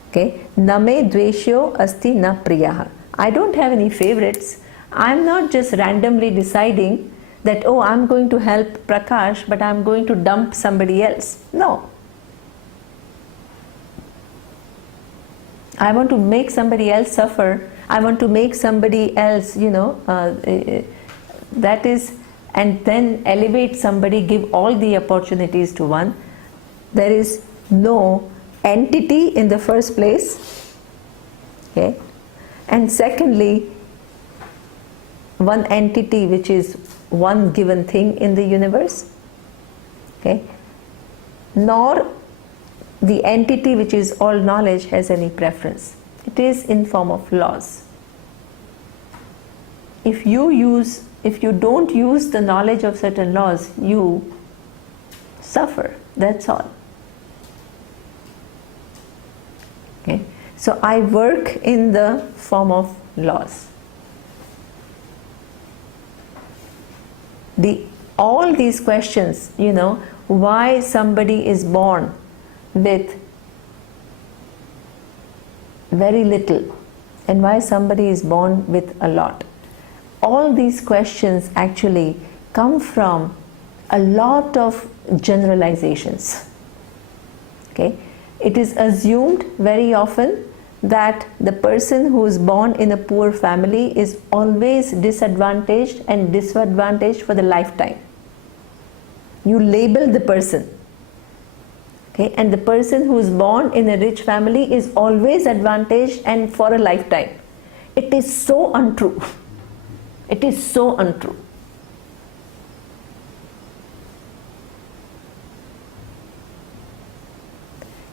Okay? Na me dvesho asti na priyaha. I don't have any favorites. I'm not just randomly deciding that, oh, I'm going to help Prakash, but I'm going to dump somebody else. No. I want to make somebody else suffer. I want to make somebody else, that is, and then elevate somebody, give all the opportunities to one. There is no entity in the first place Okay? And secondly, one entity which is one given thing in the universe. Okay? Nor the entity which is all knowledge has any preference. It is in form of laws. If you don't use the knowledge of certain laws, you suffer. That's all. Okay? So I work in the form of laws. All these questions, why somebody is born with very little and why somebody is born with a lot. All these questions actually come from a lot of generalizations. Okay? It is assumed very often that the person who is born in a poor family is always disadvantaged and disadvantaged for the lifetime. You label the person. Okay? And the person who is born in a rich family is always advantaged and for a lifetime. It is so untrue. It is so untrue.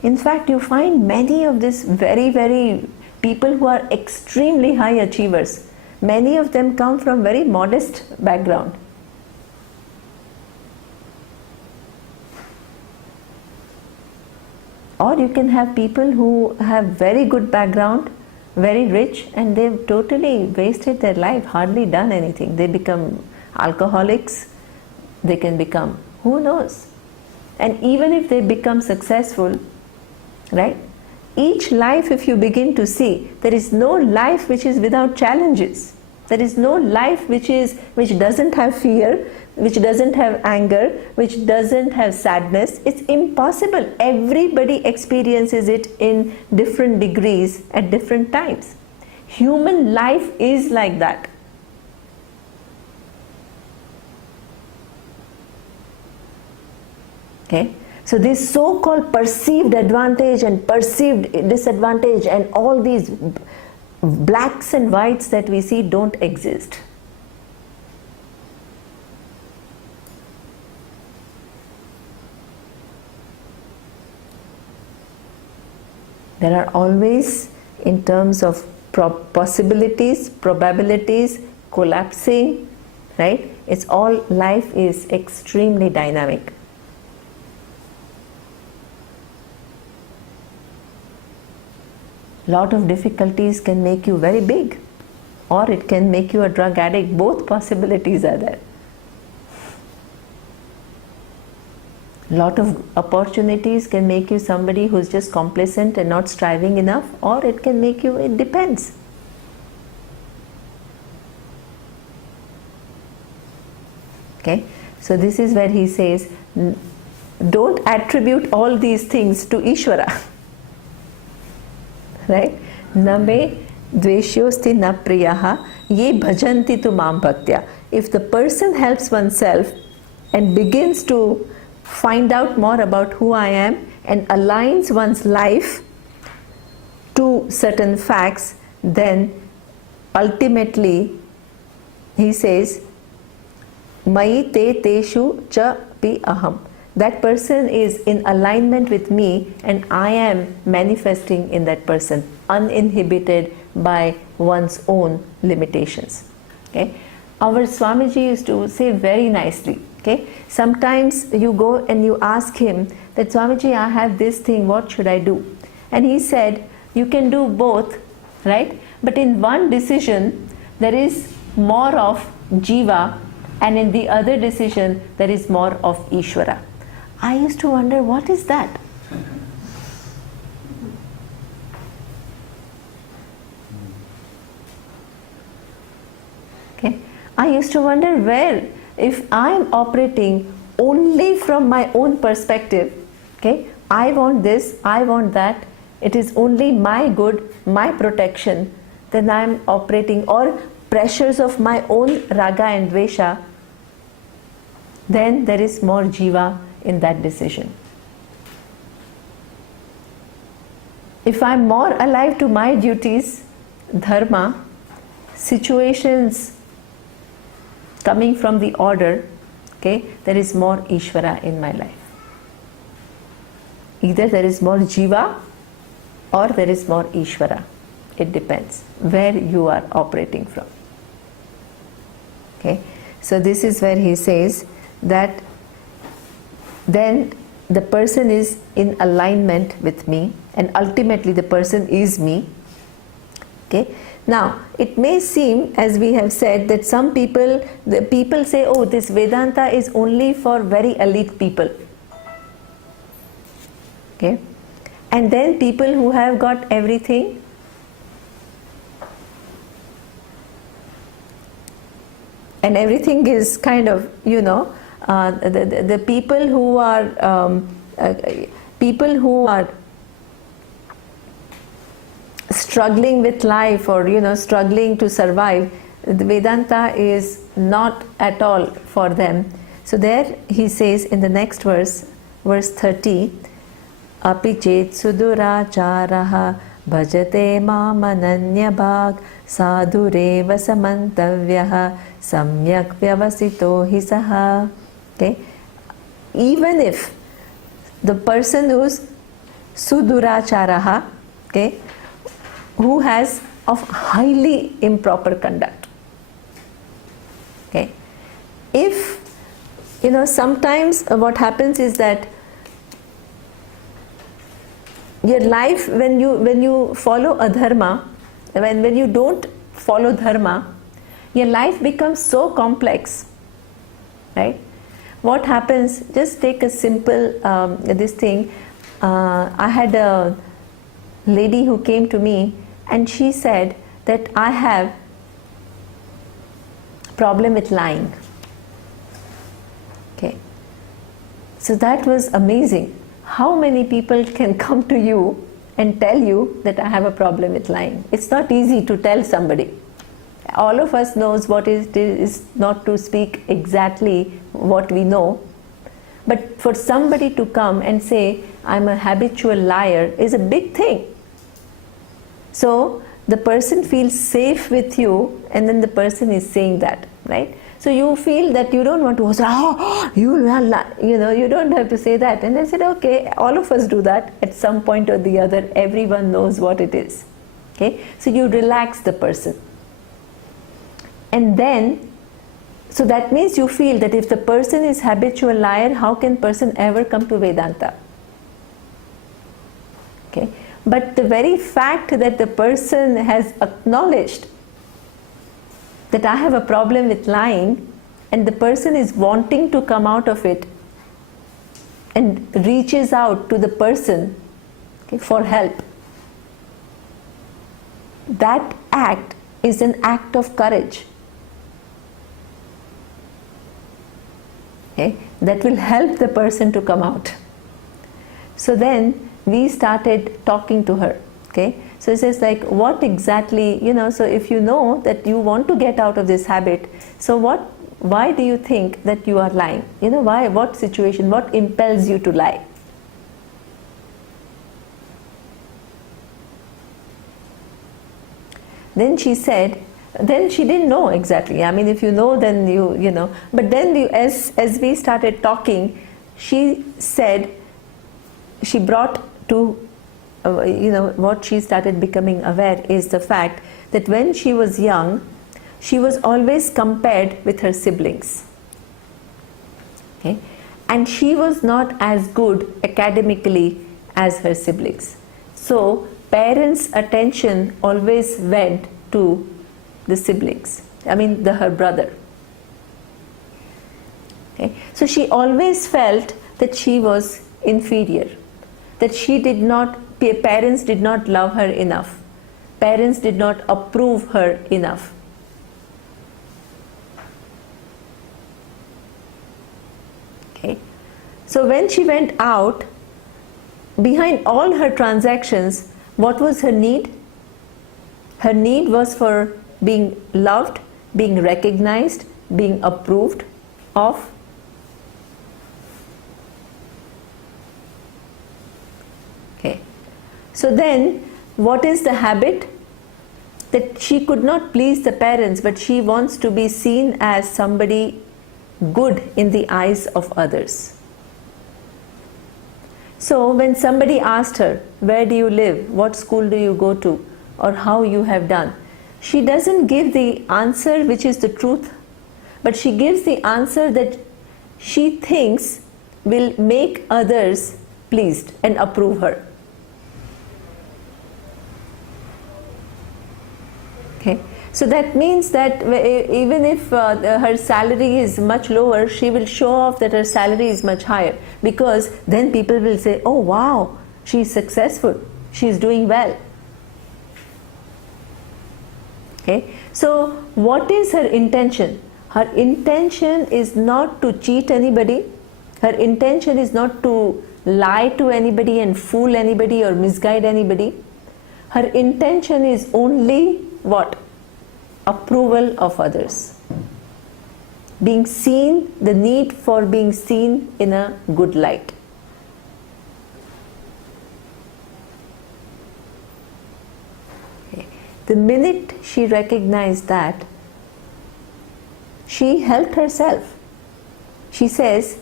In fact, you find many of these very people who are extremely high achievers. Many of them come from very modest background. Or you can have people who have very good background, very rich, and they've totally wasted their life, hardly done anything. They become alcoholics, they can become, who knows? And even if they become successful, right? Each life, if you begin to see, there is no life which is without challenges. There is no life which doesn't have fear, which doesn't have anger, which doesn't have sadness. It's impossible. Everybody experiences it in different degrees at different times. Human life is like that. Okay? So this so-called perceived advantage and perceived disadvantage and all these blacks and whites that we see don't exist. There are always, in terms of possibilities, probabilities, collapsing, right? It's all, life is extremely dynamic. Lot of difficulties can make you very big, or it can make you a drug addict. Both possibilities are there. Lot of opportunities can make you somebody who's just complacent and not striving enough, or it can make you, it depends. Okay, so this is where he says, don't attribute all these things to Ishvara. Right? Na me dveshyosti na priyaha ye bhajanti tu mam bhaktya. If the person helps oneself and begins to find out more about who I am and aligns one's life to certain facts, then ultimately he says, Mai te teshu cha pi aham. That person is in alignment with me and I am manifesting in that person, uninhibited by one's own limitations. Okay? Our Swamiji used to say very nicely, okay? Sometimes you go and you ask him that, Swamiji, I have this thing, what should I do? And he said, you can do both, right? But in one decision, there is more of Jiva, and in the other decision, there is more of Ishvara. I used to wonder, what is that? Okay. I used to wonder where, if I am operating only from my own perspective, okay, I want this, I want that, it is only my good, my protection, then I am operating, or pressures of my own raga and dvesha, then there is more jiva in that decision. If I am more alive to my duties, dharma, situations coming from the order, okay, there is more Ishvara in my life. Either there is more Jiva or there is more Ishvara. It depends where you are operating from. Okay, so this is where he says that then the person is in alignment with me, and ultimately the person is me. Okay. Now it may seem, as we have said, that some people, the people say, oh, this Vedanta is only for very elite people. Okay. And then people who have got everything, and everything is kind of, the people who are struggling with life, or struggling to survive, the Vedanta is not at all for them. So there he says in the next verse, verse 30, api chet suduracharaha bhajate mamananyabhag sadhureva samantavyaha samyak vyavasito hi saha. Okay, even if the person who's suduracharaha, okay, who has of highly improper conduct, okay, if sometimes what happens is that your life, when you follow adharma, when you don't follow dharma, your life becomes so complex, right? What happens, just take a simple this thing. I had a lady who came to me and she said that I have problem with lying. Okay, so that was amazing. How many people can come to you and tell you that I have a problem with lying? It's not easy to tell somebody. All of us knows what it is not to speak exactly what we know. But for somebody to come and say, I'm a habitual liar, is a big thing. So the person feels safe with you, and then the person is saying that, right? So you feel that you don't want to say, oh, you don't have to say that. And I said, okay, all of us do that at some point or the other. Everyone knows what it is. Okay, so you relax the person. And then, so that means you feel that if the person is habitual liar, how can person ever come to Vedanta? Okay, but the very fact that the person has acknowledged that I have a problem with lying, and the person is wanting to come out of it and reaches out to the person, okay, for help, that act is an act of courage. Okay, that will help the person to come out. So then we started talking to her. Okay, so it says like, what exactly, so if you know that you want to get out of this habit, so why do you think that you are lying? Why, what situation, what impels you to lie? Then she said, then she didn't know exactly. I mean, if you know, then you know. But then as we started talking, she said, she brought to, what she started becoming aware is the fact that when she was young, she was always compared with her siblings. Okay? And she was not as good academically as her siblings. So parents' attention always went to the siblings, her brother. Okay? So she always felt that she was inferior, that parents did not love her enough, parents did not approve her enough. Okay? So when she went out, behind all her transactions, what was her need? Her need was for being loved, being recognized, being approved of. Okay. So then, what is the habit? that she could not please the parents, but she wants to be seen as somebody good in the eyes of others. So when somebody asked her, where do you live, what school do you go to, or how you have done, she doesn't give the answer which is the truth, but she gives the answer that she thinks will make others pleased and approve her. Okay. So that means that even if her salary is much lower, she will show off that her salary is much higher, because then people will say, oh wow, she is successful, she is doing well. Okay. So what is her intention? Her intention is not to cheat anybody. Her intention is not to lie to anybody and fool anybody or misguide anybody. Her intention is only what? Approval of others. Being seen, the need for being seen in a good light. Okay. The minute she recognized that, she helped herself. She says,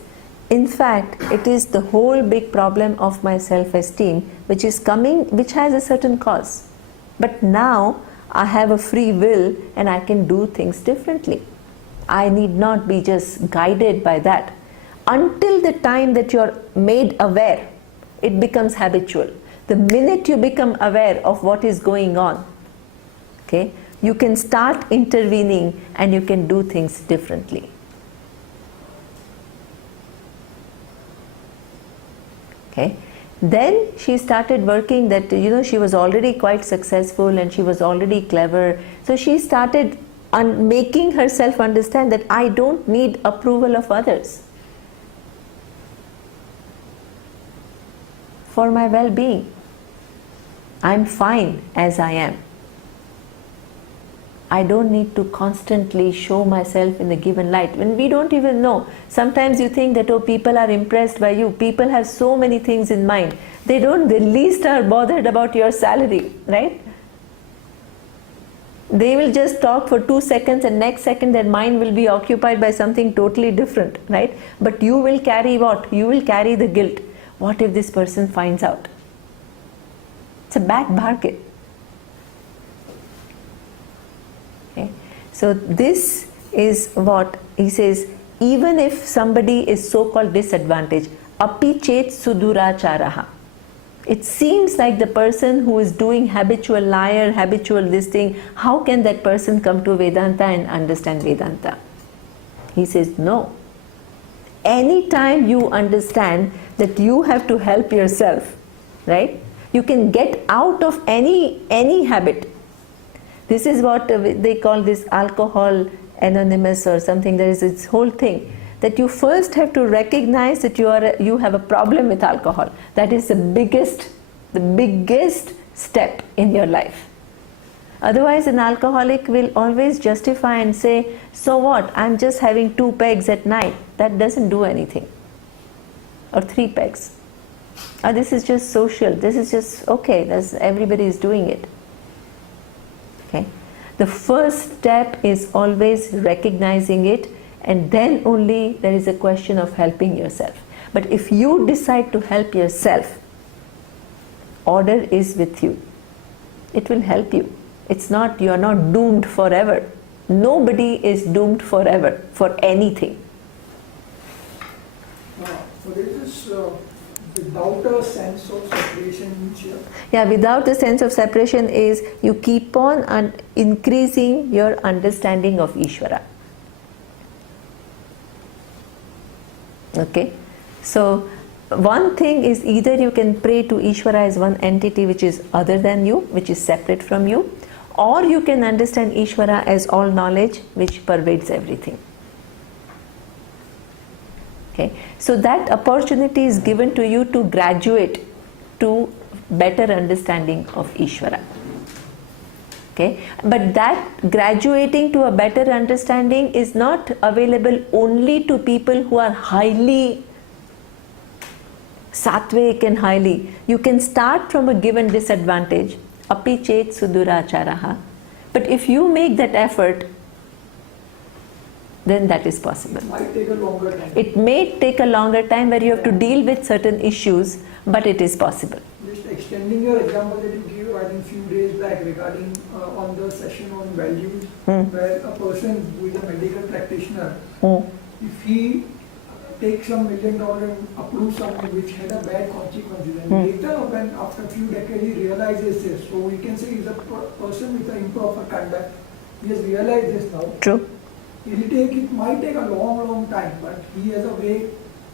in fact, it is the whole big problem of my self-esteem which is coming, which has a certain cause. But now I have a free will and I can do things differently. I need not be just guided by that. Until the time that you're made aware, it becomes habitual. The minute you become aware of what is going on, okay, you can start intervening and you can do things differently. Okay. Then she started working that, she was already quite successful and she was already clever. So she started making herself understand that I don't need approval of others for my well-being. I'm fine as I am. I don't need to constantly show myself in a given light when we don't even know. Sometimes you think that, oh, people are impressed by you. People have so many things in mind. They least are bothered about your salary, right? They will just talk for 2 seconds and next second their mind will be occupied by something totally different, right? But you will carry what? You will carry the guilt. What if this person finds out? It's a bad bargain. So this is what he says, even if somebody is so-called disadvantaged, api chet suduracharaha. It seems like the person who is doing habitual liar, habitual this thing, how can that person come to Vedanta and understand Vedanta? He says, no. Anytime you understand that you have to help yourself, right? You can get out of any habit. This is what they call this alcohol anonymous or something. There is this whole thing that you first have to recognize that you have a problem with alcohol. That is the biggest step in your life. Otherwise, an alcoholic will always justify and say, so what, I'm just having 2 pegs at night. That doesn't do anything. Or 3 pegs. Or this is just social. This is just okay. Everybody is doing it. Okay. The first step is always recognizing it, and then only there is a question of helping yourself. But if you decide to help yourself, order is with you. It will help you. You are not doomed forever. Nobody is doomed forever for anything. So there is this without a sense of separation here. Yeah, without a sense of separation is you keep on increasing your understanding of Ishvara. Okay, so one thing is either you can pray to Ishvara as one entity which is other than you, which is separate from you, or you can understand Ishvara as all knowledge which pervades everything. Okay, so that opportunity is given to you to graduate to better understanding of Ishvara. Okay, but that graduating to a better understanding is not available only to people who are highly sattvic and highly. You can start from a given disadvantage, api chet suduracharaha, But if you make that effort, then that is possible. It might take a longer time. It may take a longer time where you have to deal with certain issues, but it is possible. Just extending your example that you gave, I think, few days back regarding on the session on values, where a person who is a medical practitioner, if he takes $1 million and approves something which had a bad consequences, and later when after a few decades he realizes this, so we can say he's a person with an improper conduct, he has realized this now. True. It might take a long time, but he has a way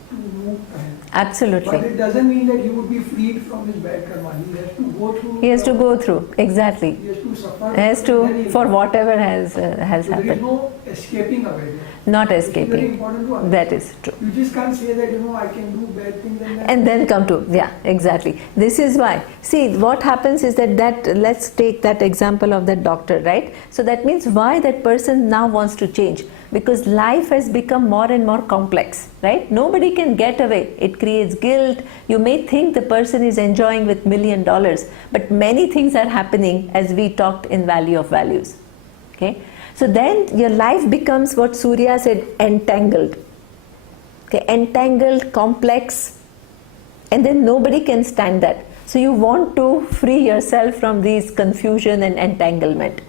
to move ahead. Absolutely. But it doesn't mean that he would be freed from his bad karma. He has to go through. He has to go through, exactly. He has to suffer. He has to, for whatever has so happened. there is no escaping away there. Not It's very escaping. important to understand. That is true. You just can't say that, I can do bad things And then come to, yeah, exactly. This is why. See, what happens is that let's take that example of that doctor, right? So that means why that person now wants to change. Because life has become more and more complex, right? Nobody can get away. It creates guilt. You may think the person is enjoying with $1 million, but many things are happening as we talked in Value of Values. Okay? So then your life becomes what Surya said, entangled. Okay, entangled, complex, and then nobody can stand that. So you want to free yourself from these confusion and entanglement.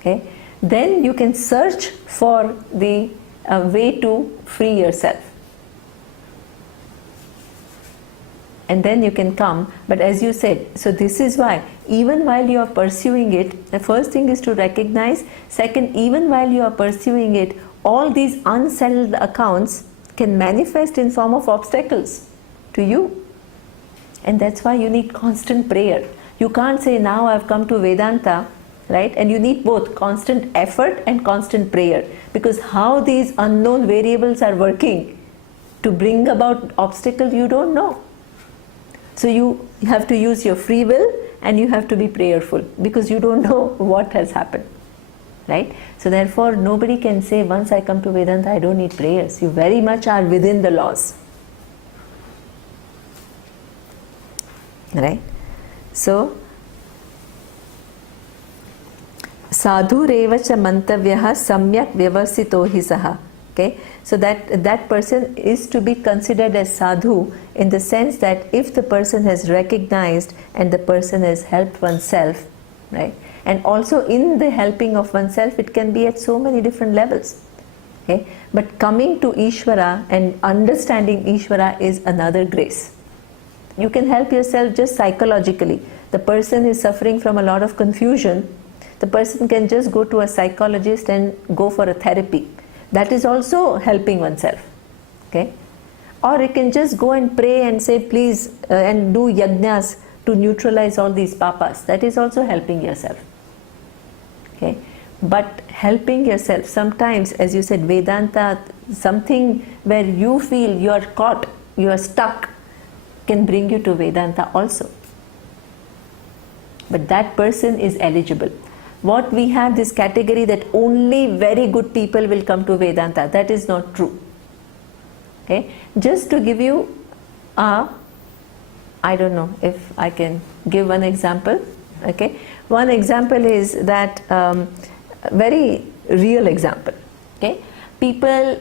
Okay, then you can search for the way to free yourself. And then you can come, but as you said, so this is why, even while you are pursuing it, the first thing is to recognize, second, even while you are pursuing it, all these unsettled accounts can manifest in form of obstacles to you. And that's why you need constant prayer. You can't say, now I've come to Vedanta, right? And you need both constant effort and constant prayer, because how these unknown variables are working to bring about obstacles, you don't know. So you have to use your free will and you have to be prayerful, because you don't know what has happened, right? So therefore nobody can say, once I come to Vedanta I don't need prayers. You very much are within the laws, right? So sadhu revacha mantavyah samyak vyavasito hi saha. Okay, so that person is to be considered as sadhu in the sense that if the person has recognized and the person has helped oneself, right? And also in the helping of oneself, it can be at so many different levels. Okay, but coming to Ishvara and understanding Ishvara is another grace. You can help yourself just psychologically. The person is suffering from a lot of confusion. The person can just go to a psychologist and go for a therapy. That is also helping oneself. Okay? Or you can just go and pray and say, please, and do yajnas to neutralize all these papas. That is also helping yourself. Okay? But helping yourself, sometimes, as you said, Vedanta, something where you feel you are caught, you are stuck, can bring you to Vedanta also. But that person is eligible. What we have this category that only very good people will come to Vedanta, that is not true. Okay? Just to give you I don't know if I can give one example. Okay? One example is that very real example. Okay? People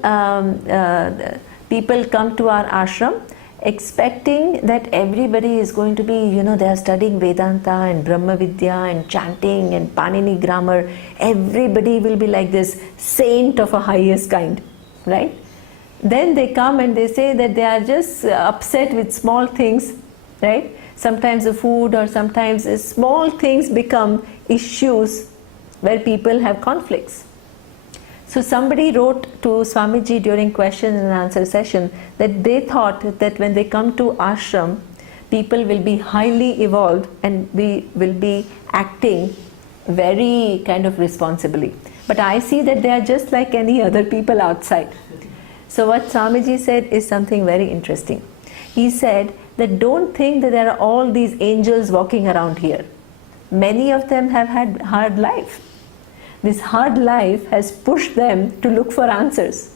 come to our ashram expecting that everybody is going to be, they are studying Vedanta and Brahma Vidya and chanting and Panini grammar. Everybody will be like this saint of a highest kind, right? Then they come and they say that they are just upset with small things, right? Sometimes the food, or sometimes small things become issues where people have conflicts. So somebody wrote to Swamiji during question and answer session that they thought that when they come to ashram, people will be highly evolved and we will be acting very kind of responsibly. But I see that they are just like any other people outside. So what Swamiji said is something very interesting. He said that don't think that there are all these angels walking around here. Many of them have had hard life. This hard life has pushed them to look for answers,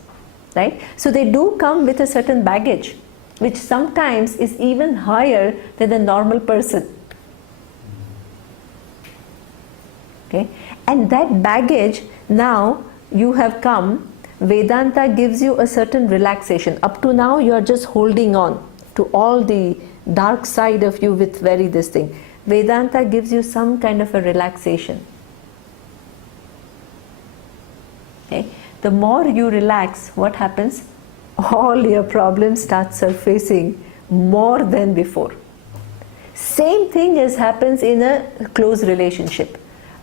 right? So they do come with a certain baggage, which sometimes is even higher than the normal person. Okay? And that baggage, now you have come, Vedanta gives you a certain relaxation. Up to now you are just holding on to all the dark side of you with very this thing. Vedanta gives you some kind of a relaxation. Okay? The more you relax, what happens? All your problems start surfacing more than before. Same thing as happens in a close relationship.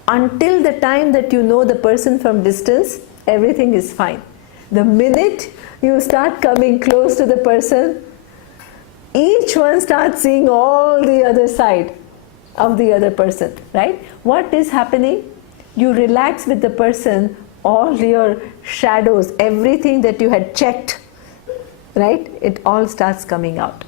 Until the time that you know the person from distance, everything is fine. The minute you start coming close to the person, each one starts seeing all the other side of the other person, right? What is happening? You relax with the person, all your shadows, everything that you had checked, right? It all starts coming out.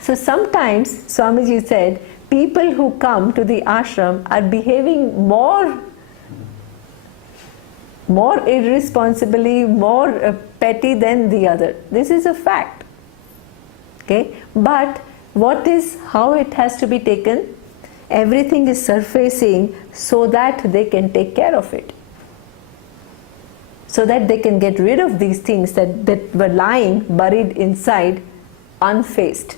So sometimes, Swamiji said, people who come to the ashram are behaving more irresponsibly, more petty than the other. This is a fact. Okay? But how it has to be taken? Everything is surfacing so that they can take care of it. So that they can get rid of these things that were lying, buried inside, unfaced.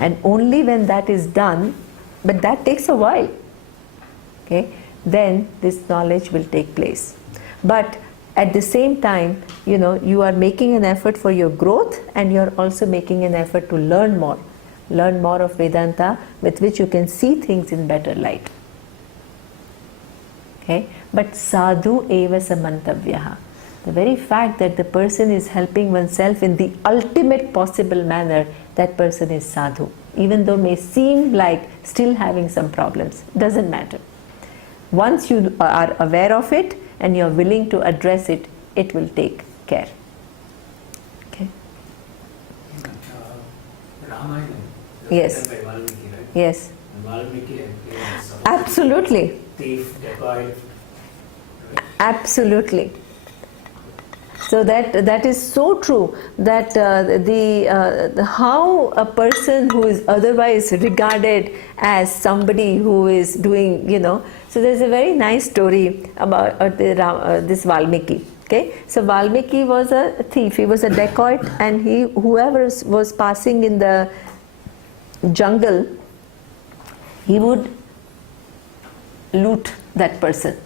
And only when that is done, but that takes a while, okay, then this knowledge will take place. But at the same time, you are making an effort for your growth, and you are also making an effort to learn more of Vedanta, with which you can see things in better light. Okay? But sadhu eva samantavyaha. The very fact that the person is helping oneself in the ultimate possible manner, that person is sadhu. Even though may seem like still having some problems, doesn't matter. Once you are aware of it and you are willing to address it, it will take care. Okay? Ramayana. Yes. By Valmiki, right? Yes. And Valmiki is Absolutely. thief, dacoit. Right? Absolutely. So that is so true, that how a person who is otherwise regarded as somebody who is doing, so there's a very nice story about this Valmiki. Okay, so Valmiki was a thief, he was a dacoit, and whoever was passing in the jungle, he would loot that person.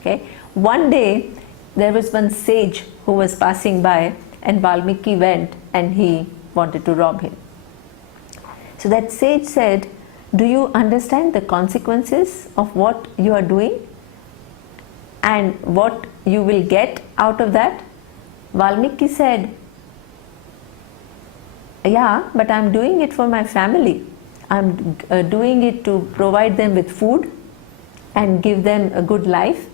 Okay, one day there was one sage who was passing by, and Valmiki went and he wanted to rob him. So that sage said, "Do you understand the consequences of what you are doing and what you will get out of that?" Valmiki said, "Yeah, but I'm doing it for my family. I'm doing it to provide them with food and give them a good life."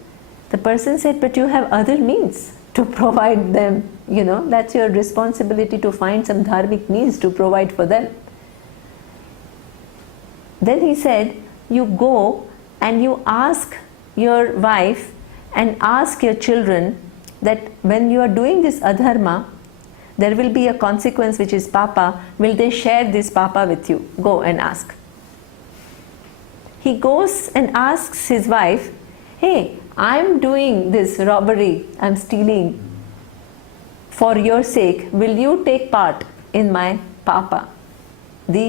The person said, "But you have other means to provide them, that's your responsibility, to find some dharmic means to provide for them." Then he said, "You go and you ask your wife and ask your children that when you are doing this adharma, there will be a consequence which is papa. Will they share this papa with you? Go and ask." He goes and asks his wife, "Hey, I'm doing this robbery, I'm stealing for your sake. Will you take part in my papa?" The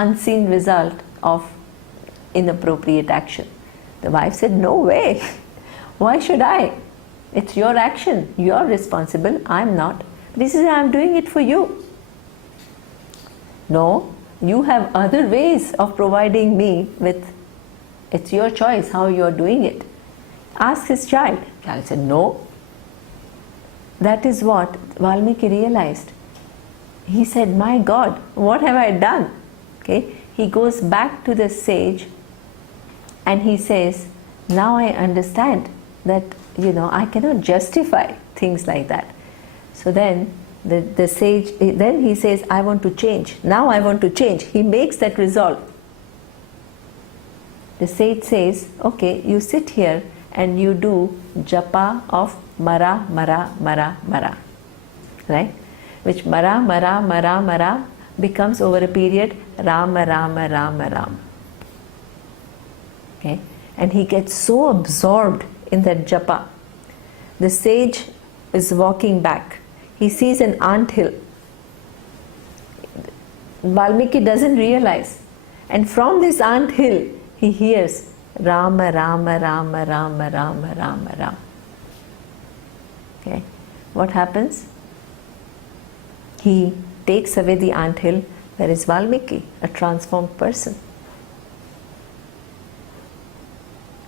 unseen result of inappropriate action. The wife said, "No way. Why should I? It's your action. You're responsible. I'm not." This is, "I'm doing it for you." "No, you have other ways of providing me with. It's your choice how you're doing it. Ask his child." Child said, "No." That is what Valmiki realized. He said, "My God, what have I done?" Okay. He goes back to the sage and he says, "Now I understand that, I cannot justify things like that." So then the sage, then he says, "I want to change. Now I want to change." He makes that resolve. The sage says, "Okay, you sit here and you do japa of mara, mara, mara, mara." Right? Which mara, mara, mara, mara becomes over a period Rama, Rama, Rama, Rama. Okay? And he gets so absorbed in that japa. The sage is walking back. He sees an anthill. Valmiki doesn't realize. And from this anthill, he hears Rama, Rama, Rama, Rama, Rama, Rama, Rama. Okay? What happens? He takes away the anthill. There is Valmiki, a transformed person.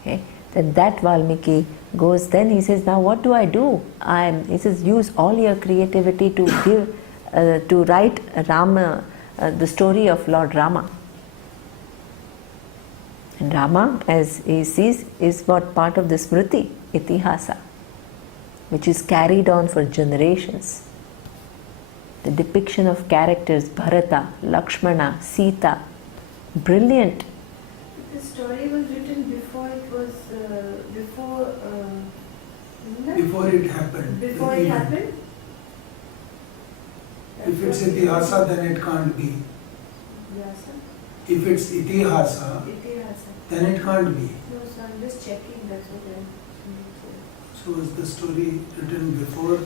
Okay? Then that Valmiki goes, then he says, now what do I do? He says, use all your creativity to give, to write Rama, the story of Lord Rama. And Rama, as he sees, is what part of the Smriti, Itihasa, which is carried on for generations. The depiction of characters, Bharata, Lakshmana, Sita, brilliant. The story was written before it was, Before it happened. Before it happened? If it's Itihasa, then it can't be. Yes, If it's Itihasa, then it can't be. No, so I'm just checking, that's what I'm saying. So is the story written before?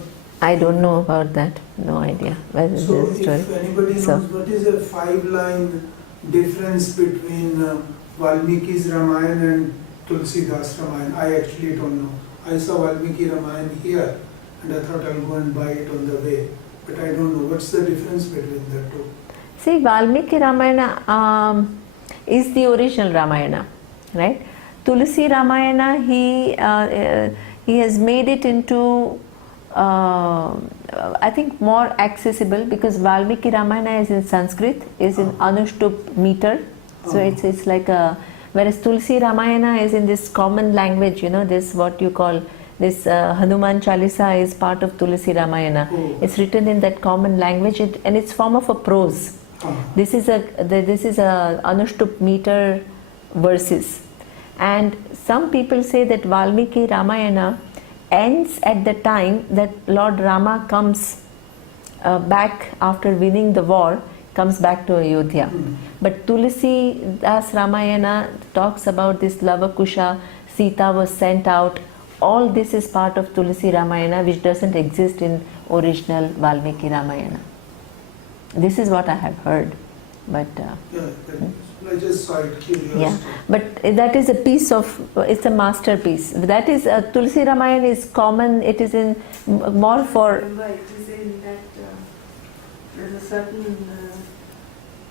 I don't know about that. No idea. Whether So there's a story. if anybody knows what is a 5-line difference between Valmiki's Ramayana and Tulsidas Ramayana, I actually don't know. I saw Valmiki Ramayana here and I thought I'll go and buy it on the way. But I don't know. What's the difference between the two? See, Valmiki Ramayana is the original Ramayana, right? Tulsi Ramayana, he has made it into, I think, more accessible, because Valmiki Ramayana is in Sanskrit, is in Anushtup meter. So it's like a, whereas Tulsi Ramayana is in this common language, this what you call, this Hanuman Chalisa is part of Tulsi Ramayana. It's written in that common language, and it's form of a prose. This is a Anushtup meter verses. And some people say that Valmiki Ramayana ends at the time that Lord Rama comes back after winning the war, comes back to Ayodhya. But Tulsi Das Ramayana talks about this Lavakusha, Sita was sent out. All this is part of Tulsi Ramayana, which doesn't exist in original Valmiki Ramayana. This is what I have heard. But I just saw it, curiosity. yeah, but that is a piece of, it's a masterpiece. That is, Tulsi Ramayana is common, it is in more for... Remember, it is in that there's a certain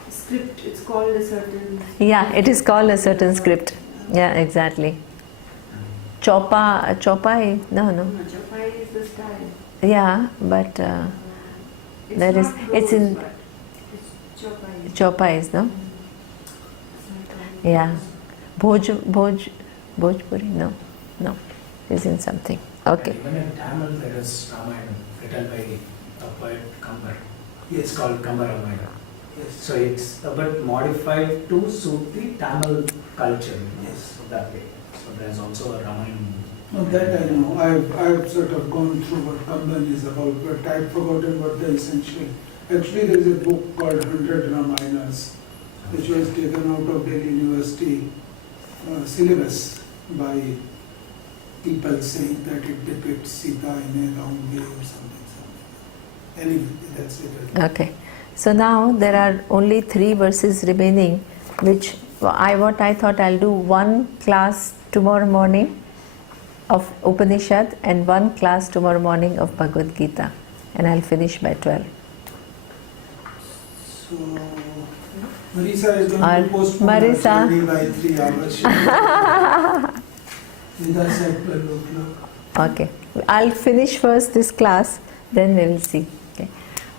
script, it's called a certain... Yeah, it is called a certain script. Yeah, exactly. Chopai, no. Chopai is the style. Yeah, but there is, it's in... It's Chopai. Chopais, no? Yeah. Bhojpuri, no. Is in something. Okay. Even in Tamil, there is Ramayana written by a poet Kambar. Yes. It's called Kambar Ramayana. Yes. So it's a bit modified to suit the Tamil culture. Yes. So that way. So there's also a Ramayana. No, that I know. I've sort of gone through what Kamban is about, but I've forgotten what the essential. Actually, there is a book called 100 Ramayanas, which was taken out of Delhi University syllabus by people saying that it depicts Sita in a wrong way or something. Anyway, that's it. Okay. So now there are only 3 verses remaining, which what I thought I'll do one class tomorrow morning of Upanishad and one class tomorrow morning of Bhagavad Gita, and I'll finish by 12. So, Marisa is going to postpone Marisa. her journey by 3 hours. With us at 12 o'clock. Okay. I'll finish first this class, then we'll see. Okay.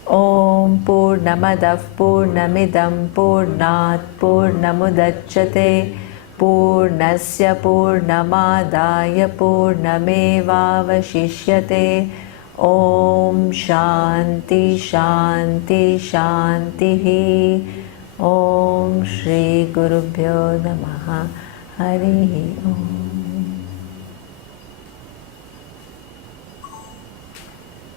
Om Purnamadav Purnamidam Purnat Purnamudachyate Purnasya Purnamadaya Purnamevavashishyate. Om Shanti Shanti Shanti. Om Shri Gurubhyo Namaha. Hari Om.